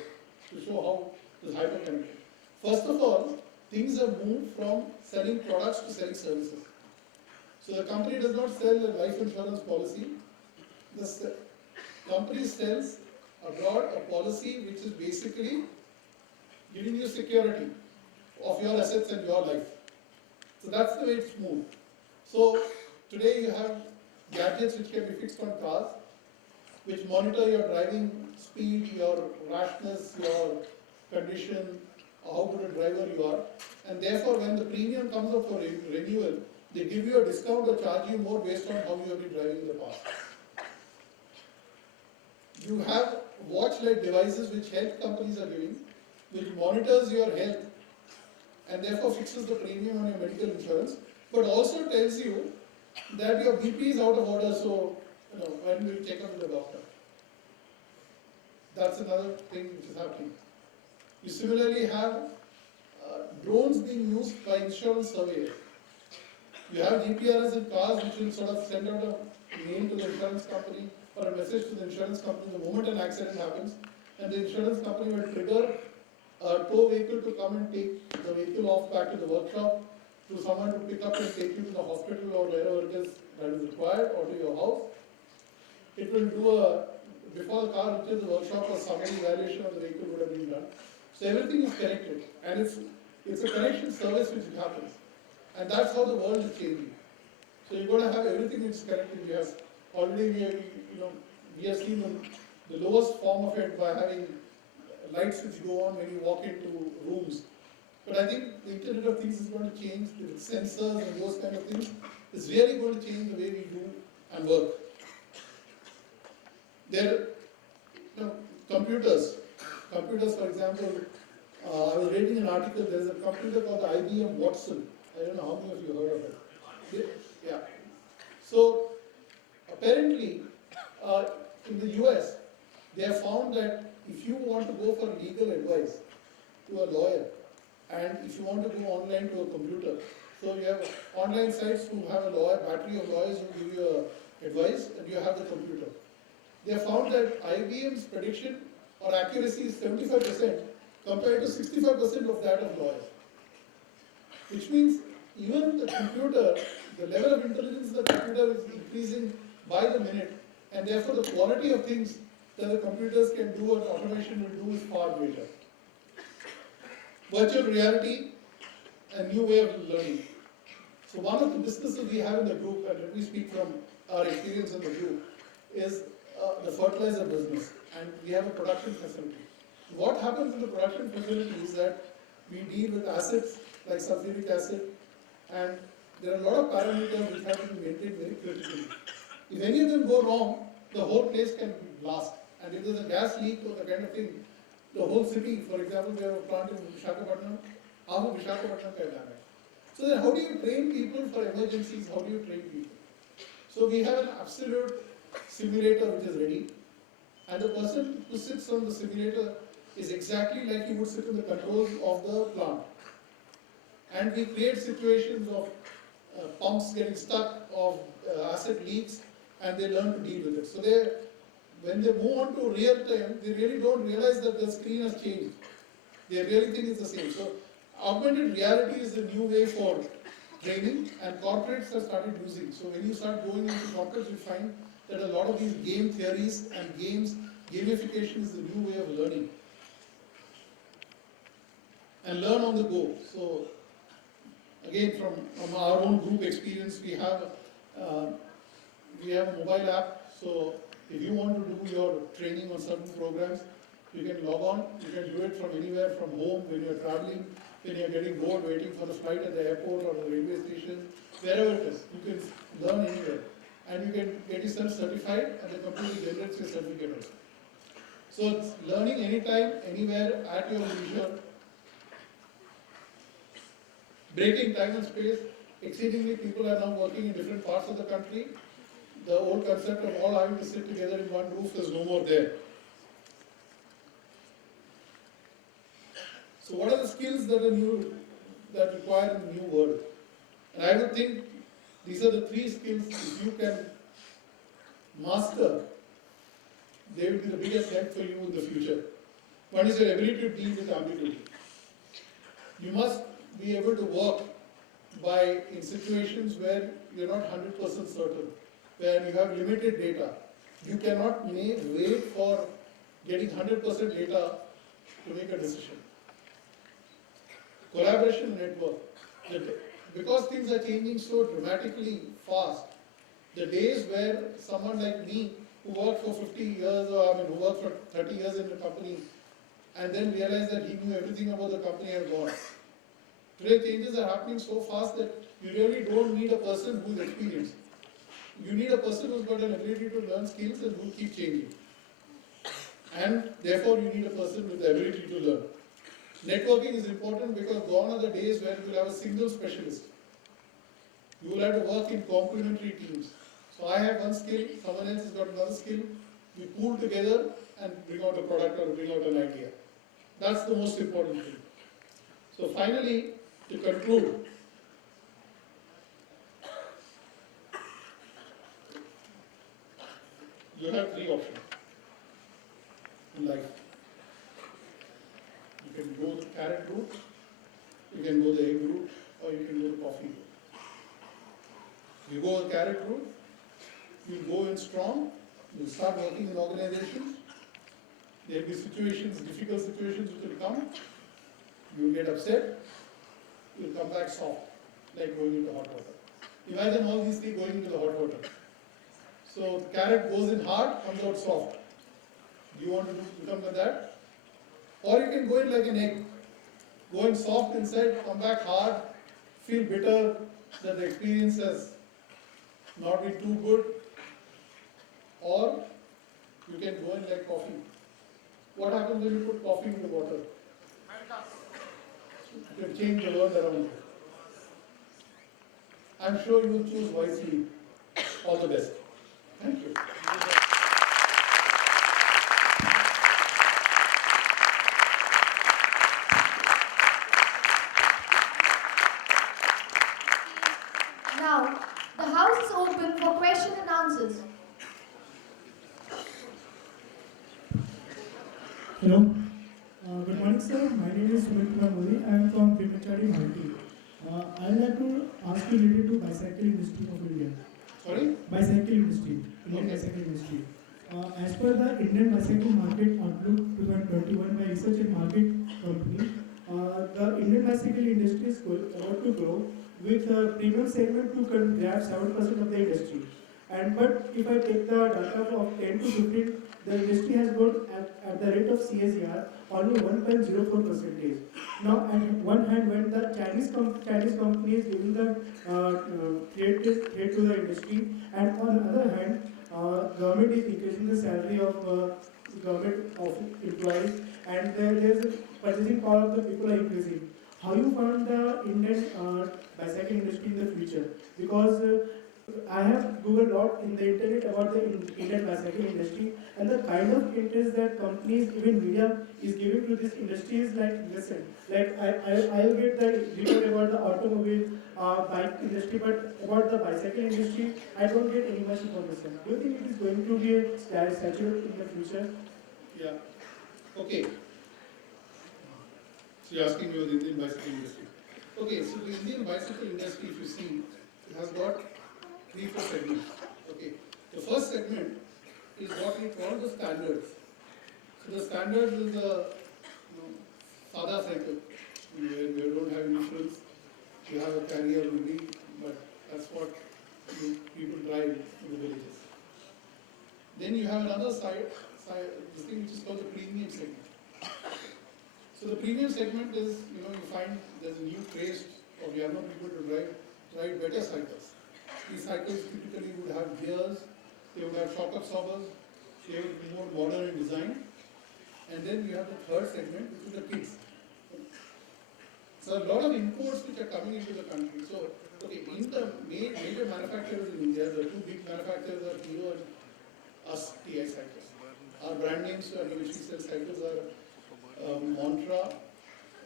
to show how it's hyper-connected. First of all, things have moved from selling products to selling services. So the company does not sell a life insurance policy. The company sells abroad a policy which is basically giving you security of your assets and your life. So that's the way it's moved. So today you have gadgets which can be fixed on cars, which monitor your driving speed, your rashness, your condition, how good a driver you are. And therefore, when the premium comes up for renewal, they give you a discount or charge you more based on how you have been driving in the past. You have watch-like devices which health companies are giving, which monitors your health and therefore fixes the premium on your medical insurance, but also tells you that your BP is out of order, so when will you check up with the doctor? That's another thing which is happening. You similarly have drones being used by insurance surveyors. You have GPRS in cars which will sort of send out a mail to the insurance company or a message to the insurance company the moment an accident happens, and the insurance company will trigger a tow vehicle to come and take the vehicle off back to the workshop, to someone to pick up and take you to the hospital or wherever it is that is required, or to your house. It will do before the car reaches the workshop, a summary evaluation of the vehicle would have been done. So everything is connected, and it's a connection service which happens. And that's how the world is changing. So you're going to have everything which is connected. We have seen the lowest form of it by having lights which go on when you walk into rooms. But I think the Internet of Things is going to change with sensors and those kind of things. It's really going to change the way we do and work. Computers, for example, I was reading an article, there's a computer called the IBM Watson. I don't know how many of you heard of it. Yeah. So, apparently, in the US, they have found that if you want to go for legal advice to a lawyer, and if you want to go online to a computer, so you have online sites who have a battery of lawyers who give you advice, and you have the computer. They have found that IBM's prediction or accuracy is 75% compared to 65% of that of lawyers. Which means even the computer, the level of intelligence of the computer is increasing by the minute, and therefore the quality of things that the computers can do and automation will do is far greater. Virtual reality, a new way of learning. So one of the businesses we have in the group, and let me speak from our experience in the group, is the fertilizer business, and we have a production facility. What happens in the production facility is that we deal with acids like sulfuric acid, and there are a lot of parameters which have to be maintained very critically. If any of them go wrong, the whole place can blast. And if there's a gas leak or the kind of thing, the whole city, for example, we have a plant in Visakhapatnam, half of Visakhapatnam can damage. So then how do you train people for emergencies? How do you train people? So we have an absolute simulator which is ready, and the person who sits on the simulator is exactly like he would sit in the controls of the plant. And we create situations of pumps getting stuck, of acid leaks, and they learn to deal with it. So when they move on to real time, they really don't realize that the screen has changed. They really think it's the same. So augmented reality is the new way for training, and corporates have started using. So when you start going into corporates, you find that a lot of these game theories and gamification is the new way of learning. And learn on the go. So again, from our own group experience, we have a mobile app. So if you want to do your training on certain programs, you can log on. You can do it from anywhere, from home, when you're traveling, when you're getting bored, waiting for the flight at the airport or the railway station, wherever it is. You can learn anywhere. And you can get yourself certified, and the computer generates your certificate also. So it's learning anytime, anywhere, at your leisure. Breaking time and space. Exceedingly, people are now working in different parts of the country. The old concept of all having to sit together in one roof is no more there. So what are the skills that require in the new world? And I would think these are the three skills. If you can master, they will be the biggest help for you in the future. One is your ability to deal with ambiguity. You must be able to work in situations where you're not 100% certain, where you have limited data. You cannot wait for getting 100% data to make a decision. Collaboration network. Because things are changing so dramatically fast, the days where someone like me, who worked for 50 years, who worked for 30 years in the company, and then realized that he knew everything about the company, are gone. Today changes are happening so fast that you really don't need a person who's experienced. You need a person who's got an ability to learn skills and who keep changing. And therefore you need a person with the ability to learn. Networking is important because gone are the days where you will have a single specialist. You will have to work in complementary teams. So I have one skill, someone else has got another skill. We pool together and bring out a product or bring out an idea. That's the most important thing. So finally, to conclude, you have three options in life. You can go the carrot route, you can go the egg route, or you can go the coffee route. You go the carrot route, you go in strong, you start working in organizations, there will be situations, difficult situations which will come, you will get upset, you will come back soft, like going into hot water. Imagine all these three going into the hot water. So the carrot goes in hard, comes out soft. Do you want to become like that? Or you can go in like an egg, go in soft inside, come back hard, feel bitter that the experience has not been too good. Or you can go in like coffee. What happens when you put coffee in the water? You can change the world around you. I'm sure you will choose wisely. All the best. Thank you. Now, the house is open for question and answers. Hello. Good morning, sir. My name is Sumit Kumar Modi. I am from Bhimachari, Malti. I would like to ask you related to bicycle industry of India. Sorry? Bicycle industry, Indian Okay. bicycle industry. As per the Indian Bicycle Market Outlook 2021 by Research and Market Company, the Indian bicycle industry is about to grow with the premium segment to grab 7% of the industry. But if I take the data of 10 to 15, the industry has grown at the rate of CAGR only 1.04%. Now, at one hand, when the Chinese company is giving the threat to the industry, and on the other hand, government is increasing the salary of government employees, and there is a purchasing power of the people are increasing. How you find the Indian bicycle industry in the future? Because I have Googled a lot in the internet about the Indian bicycle industry, and the kind of interest that companies, even media, is giving to this industry is like, listen, like I'll get the report about the automobile bike industry, but about the bicycle industry, I don't get any much information. Do you think it is going to be a saturated in the future? Yeah. Okay. So you're asking me about the Indian bicycle industry. Okay, so the Indian bicycle industry, if you see, it has got 3-4 segments. Okay. The first segment is what we call the standards. So the standards is the Sada cycle, where you don't have insurance, you have a carrier maybe, but that's what people drive in the villages. Then you have another side, this thing which is called the premium segment. So the premium segment is, you find there's a new craze of younger people to ride better cycles. These cycles typically would have gears, they would have shock absorbers, they would be more modern in design. And then you have the third segment, which is the kids. So a lot of imports which are coming into the country. So, okay, in the major manufacturers in India, the two big manufacturers are Hero and us, TI cycles. Our brand names under which we sell cycles are Montra,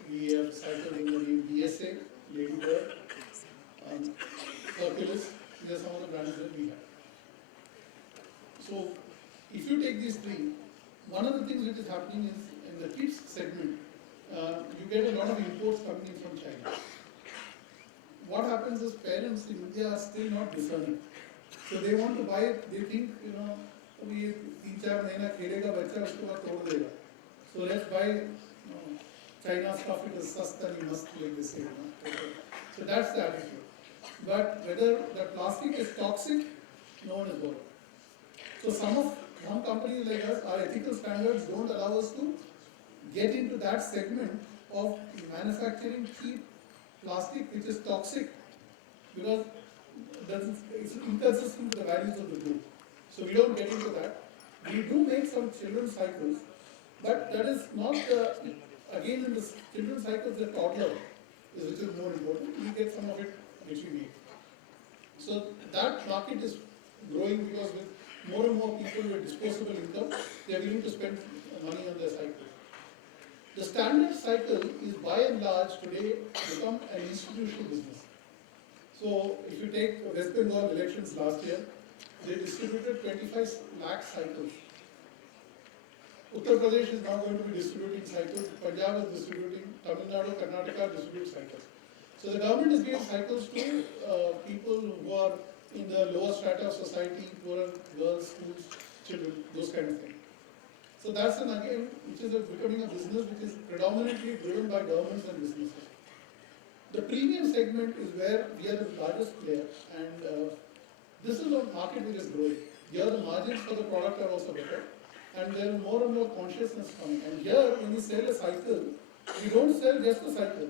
we have cycles in the name BSA, Ladybird, Hercules. These are some of the brands that we have. So, if you take these three, one of the things which is happening is in the kids segment, you get a lot of imports coming in from China. What happens is parents in India are still not discerning. So they want to buy it, they think, we 3-4 महीना खेलेगा बच्चा उसके बाद तोड़ देगा. So let's buy China stuff, it is sasta ni mast, like they say. So that's the attitude. But whether the plastic is toxic, no one is bothered. So some companies like us, our ethical standards don't allow us to get into that segment of manufacturing cheap plastic which is toxic, because it's inconsistent with the values of the group. So we don't get into that. We do make some children's cycles, but that is not again in the children's cycles the toddler which is more important. We get some of it which we make. So that market is growing because with more and more people with disposable income, they are willing to spend money on their cycle. The standard cycle is by and large today become an institutional business. So if you take West Bengal elections last year, they distributed 25 lakh cycles. Uttar Pradesh is now going to be distributing cycles, Punjab is distributing, Tamil Nadu, Karnataka distribute cycles. So the government is giving cycles to people who are in the lower strata of society, poorer girls, schools, children, those kind of things. So that's again, which is becoming a business which is predominantly driven by governments and businesses. The premium segment is where we are the largest player, and this is a market which is growing. Here the margins for the product are also better, and there is more and more consciousness coming. And here, when you sell a cycle, you don't sell just a cycle.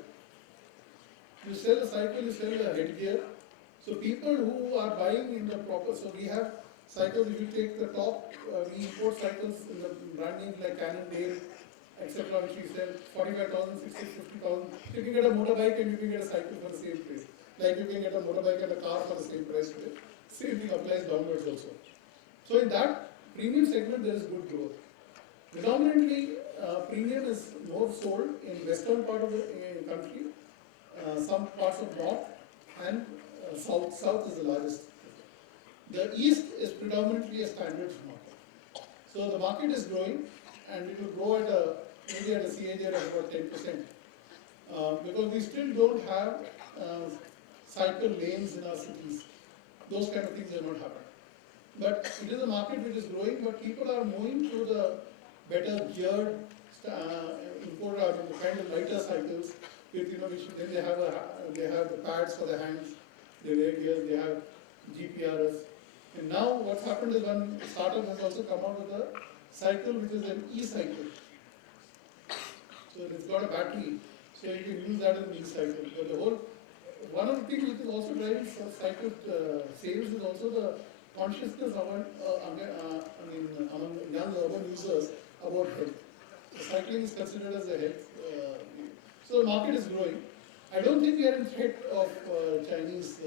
You sell a cycle, you sell a headgear. So people who are buying in the proper, so we have cycles, if you take the top, we import cycles in the brand names like Cannondale, etc., which we sell 45,000, 60,000, 50,000. You can get a motorbike and you can get a cycle for the same price. Like you can get a motorbike and a car for the same price today. Same thing applies downwards also. So in that premium segment, there is good growth. Predominantly, premium is more sold in western part of the country, some parts of north, and south. South is the largest. The east is predominantly a standard market. So the market is growing, and it will grow at maybe at a CAGR of about 10%. Because we still don't have cycle lanes in our cities. Those kind of things are not happening. But it is a market which is growing, but people are moving to the better geared, the kind of lighter cycles, with which then they have the pads for the hands, they wear gears, they have GPRS. And now what's happened is one startup has also come out with a cycle which is an e-cycle. So it's got a battery, so you can use that as an e-cycle. But the whole, one of the things which is also driving cycle sales is also the consciousness among young urban users about health. So cycling is considered as a health. So the market is growing. I don't think we are in threat of Chinese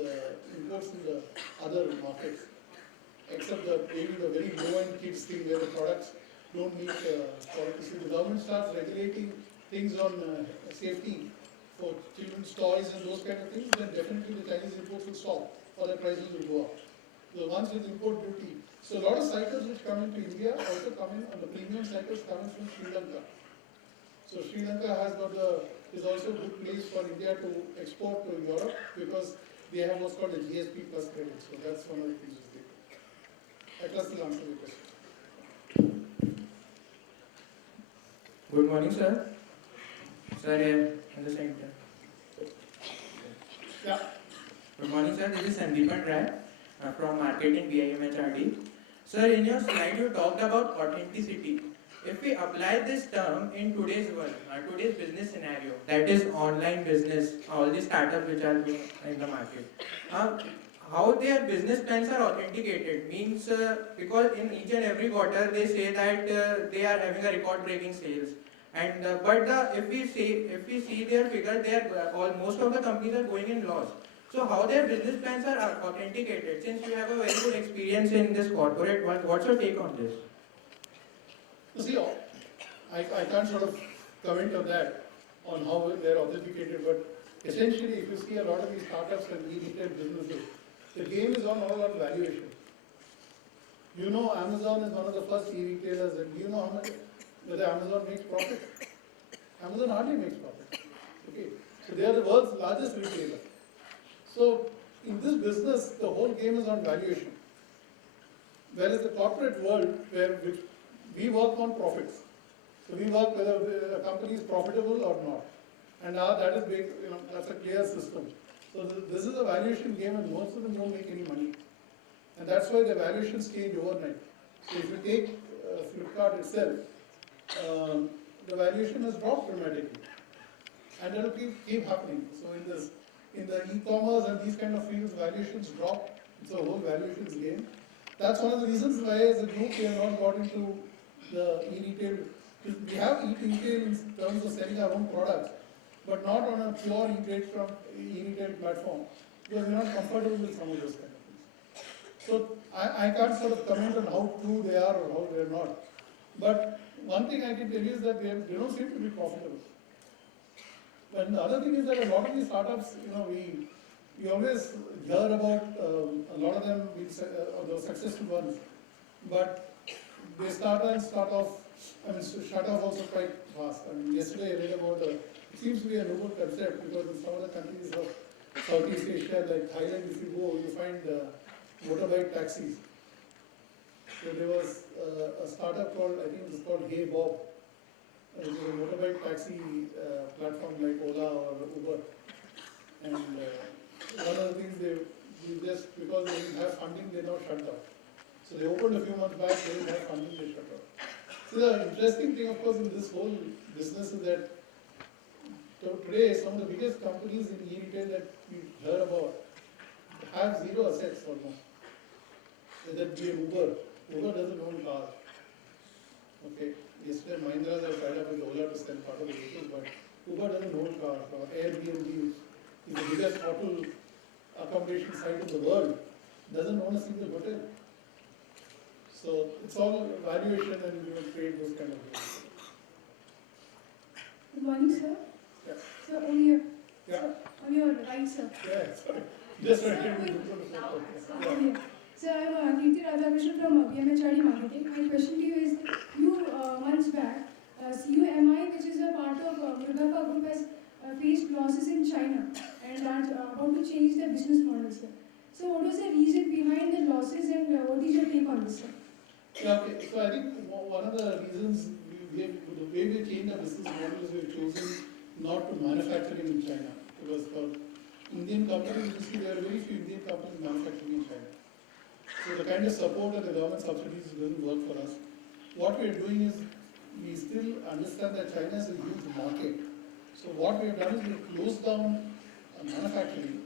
imports in the other markets, except maybe the very low-end kids thing where the products don't meet quality. So the government starts regulating things on safety for children's toys and those kind of things, then definitely the Chinese imports will stop or the prices will go up. The ones with import duty. So a lot of cycles which come into India also come in, and the premium cycles coming from Sri Lanka. So Sri Lanka is also a good place for India to export to Europe because they have what's called a GSP plus credit. So that's one of the things they do. I trust will answer the question. Good morning, sir. Sir, here in the center. Yeah. Good morning, sir. This is Sandeepan Rai from Marketing BIMHRD. Sir, in your slide, you talked about authenticity. If we apply this term in today's world, today's business scenario, that is online business, all the startups which are in the market, how their business plans are authenticated means because in each and every quarter they say that they are having a record-breaking sales, and if we see their figure, they are most of the companies are going in loss. So how their business plans are authenticated? Since you have a very good experience in this corporate world, what's your take on this? You see, I can't sort of comment on that, on how they're authenticated, but essentially if you see a lot of these startups and e-retail businesses, the game is all on valuation. You know Amazon is one of the first e-retailers, and do you know how much whether Amazon makes profit? Amazon hardly makes profit. Okay, so they are the world's largest retailer. So in this business, the whole game is on valuation. Whereas the corporate world, which we work on profits. So we work whether a company is profitable or not. And now that is being, that's a clear system. So this is a valuation game, and most of them don't make any money. And that's why the valuations change overnight. So if you take Flipkart itself, the valuation has dropped dramatically. And it will keep happening. So in the e-commerce and these kind of fields, valuations drop. It's a whole valuations game. That's one of the reasons why as a group we have not got into the e-retail. We have e-retail in terms of selling our own products, but not on a pure e-retail platform, because we're not comfortable with some of those kind of things. So I can't sort of comment on how true they are or how they're not. But one thing I can tell you is that they don't seem to be profitable. And the other thing is that a lot of these startups, we always hear about a lot of them being the successful ones, but they shut off also quite fast. I mean, yesterday I read about it seems to be a novel concept because in some of the countries of Southeast Asia, like Thailand, if you go, you find motorbike taxis. So there was a startup called, I think it was called Hey Bob. It was a motorbike taxi platform like Ola or Uber. And one of the things because they didn't have funding, they now shut down. So they opened a few months back, they didn't have funding, they shut down. So the interesting thing, of course, in this whole business is that today some of the biggest companies in e-retail that we heard about have zero assets almost. Whether it be an Uber. Uber doesn't own cars. Okay. Yesterday Mahindra has tied up with Ola to sell part of the vehicles, but Uber doesn't own cars. Or Airbnb is the biggest hotel accommodation site in the world, doesn't own a single hotel. So it's all valuation and we will trade those kind of things. Good morning, sir. Yeah. Sir, on your, Yeah. sir, on your right, sir. Yeah, sorry. Just right Sir, here. Yeah. So I'm Kirti Radhakrishnan from BMHRD Marketing. My question to you is, months back, CUMI, which is a part of Murugappa Group, has faced losses in China and are about to change their business model, sir. So what was the reason behind the losses and what is your take on this, sir? Yeah, okay. So I think one of the reasons the way we changed our business model is we've chosen not to manufacturing in China. Because for Indian companies, you see there are very few Indian companies manufacturing in China. So the kind of support and the government subsidies doesn't work for us. What we are doing is we still understand that China is a huge market. So what we have done is we closed down manufacturing,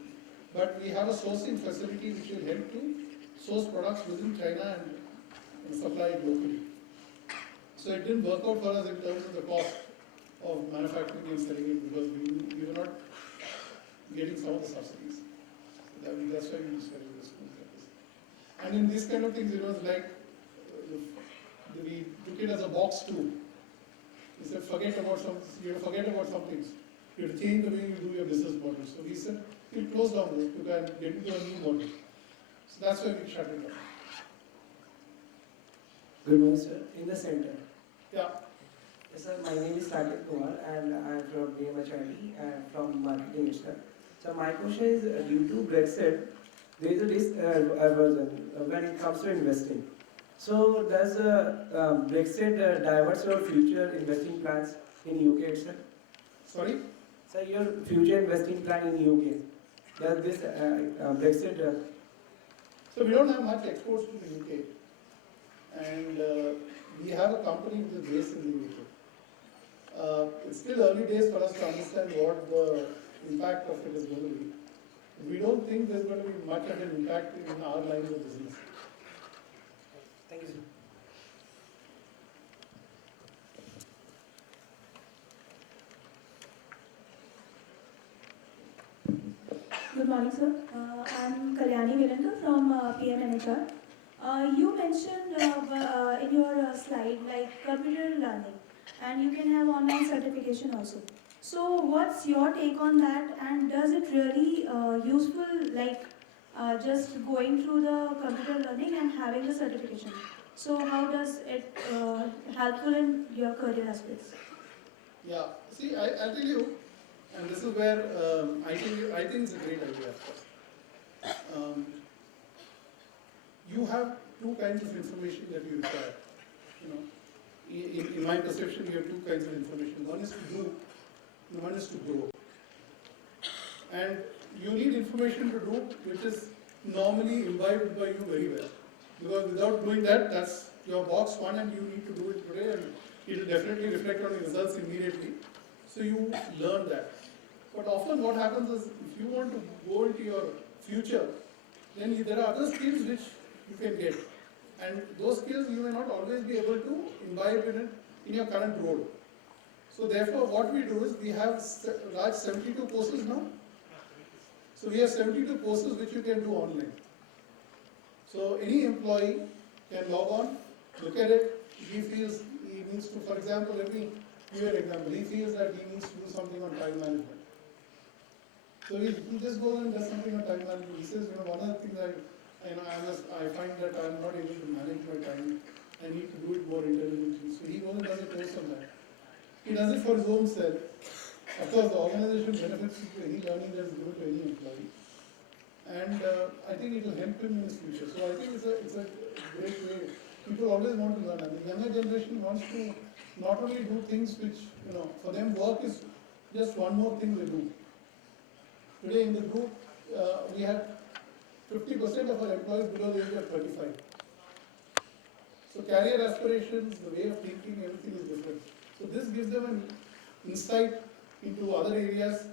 but we have a sourcing facility which will help to source products within China and supply it locally. So it didn't work out for us in terms of the cost of manufacturing and selling it because we were not getting some of the subsidies. So that's why we decided to schools like this. And in these kind of things, it was like, we took it as a box too. We said, forget about some things. You have to change the way you do your business model. So we said, we'll close down this to get into a new model. So that's why we shut it down. Good morning, sir. In the center. Yeah. Yes, sir. My name is Saket Kumar and I am from BMHRD and from marketing itself. So my question is, due to Brexit, there is a risk aversion when it comes to investing. So does Brexit diverts your future investing plans in UK itself? Sorry? So your future investing plan in UK, does this Brexit? So we don't have much exports to the UK. And we have a company which is based in the UK. It's still early days for us to understand what the impact of it is going to be. We don't think there's going to be much of an impact in our lines of business. Thank you, sir. Good morning, sir. I'm Kalyani Virendra from PMNHR. You mentioned in your slide like computer learning, and you can have online certification also. So, what's your take on that? And does it really useful like just going through the computer learning and having the certification? So, how does it helpful in your career aspects? Yeah, see, I'll tell you, and this is where I think it's a great idea. You have two kinds of information that you require. You know, in my perception, you have two kinds of information. One is to do, and one is to grow. And you need information to do, which is normally imbibed by you very well. Because without doing that, that's your box one, and you need to do it today, and it will definitely reflect on your results immediately. So you learn that. But often what happens is, if you want to go into your future, then there are other skills which you can get. And those skills you may not always be able to imbibe in it in your current role. So therefore what we do is, we have large 72 courses now. So we have 72 courses which you can do online. So any employee can log on, look at it. He feels he needs to, for example, let me give you an example. He feels that he needs to do something on time management. So he just goes and does something on time management. He says, one of the things I find that I'm not able to manage my time. I need to do it more intelligently. So he goes and does a course on that. He does it for his own self. Of course, the organization benefits to any learning that is given to any employee. And I think it will help him in his future. So I think it's a great way. People always want to learn. And the younger generation wants to not only do things which, for them work is just one more thing they do. Today in the group, we have 50% of our employees below the age of 35. So career aspirations, the way of thinking, everything is different. So this gives them an insight into other areas,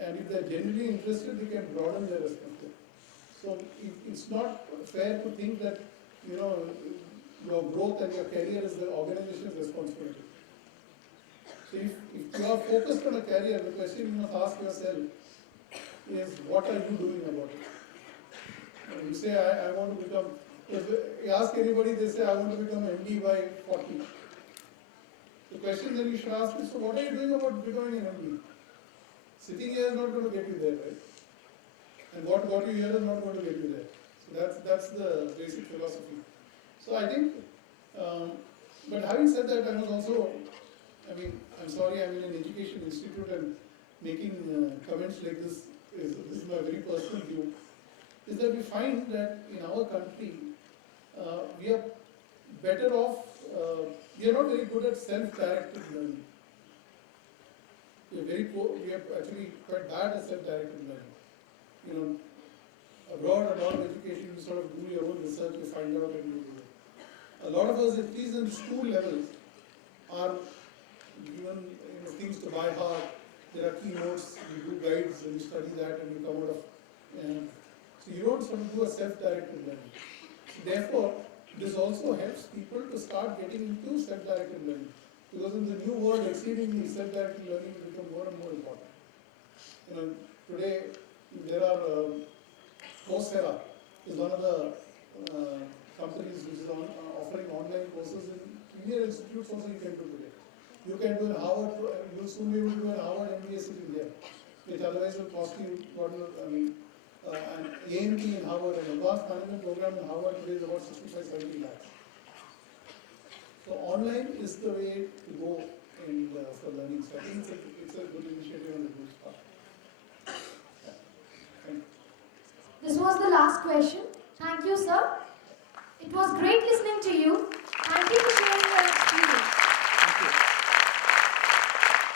and if they're genuinely interested, they can broaden their perspective. So it's not fair to think that, your growth and your career is the organization's responsibility. So if you are focused on a career, the question you must ask yourself is, what are you doing about it? You say, I want to become, if you ask anybody, they say, I want to become MD by 40. The question then you should ask is, so what are you doing about becoming an MD? Sitting here is not going to get you there, right? And what got you here is not going to get you there. So that's the basic philosophy. So I think, but having said that, I was also, I'm sorry, I'm in an education institute, and making comments like this is my very personal view, is that we find that in our country, we are better off, we are not very good at self-directed learning. We are very poor, we are actually quite bad at self-directed learning. Abroad, and all education, you sort of do your own research, you find out and you do it. A lot of us, at least in school levels, are given things to buy heart. There are keynotes, you do guides, and you study that, and you come out of. So you don't sort of do a self-directed learning. Therefore, this also helps people to start getting into self-directed learning. Because in the new world, exceedingly self-directed learning will become more and more important. Today, there are Coursera is one of the companies which is offering online courses in Indian institutes also you can do today. You can do in Harvard, you will soon be able to do in Harvard MBS in India, which otherwise will cost you, an AMT in Harvard, an advanced management program in Harvard today is about 65-70 lakhs. So online is the way to go for learning. So I think it's a good initiative on the group's part. Yeah. Thank you. This was the last question. Thank you, sir. It was great listening to you. Thank you for sharing your experience.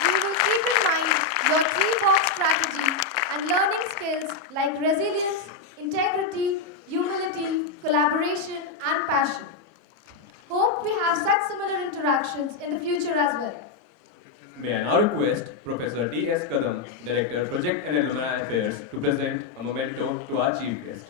We will keep in mind your 3-box strategy and learning skills like resilience, integrity, humility, collaboration, and passion. Hope we have such similar interactions in the future as well. May I now request Professor T.S. Kadam, Director, Project and Alumni Affairs, to present a memento to our chief guest.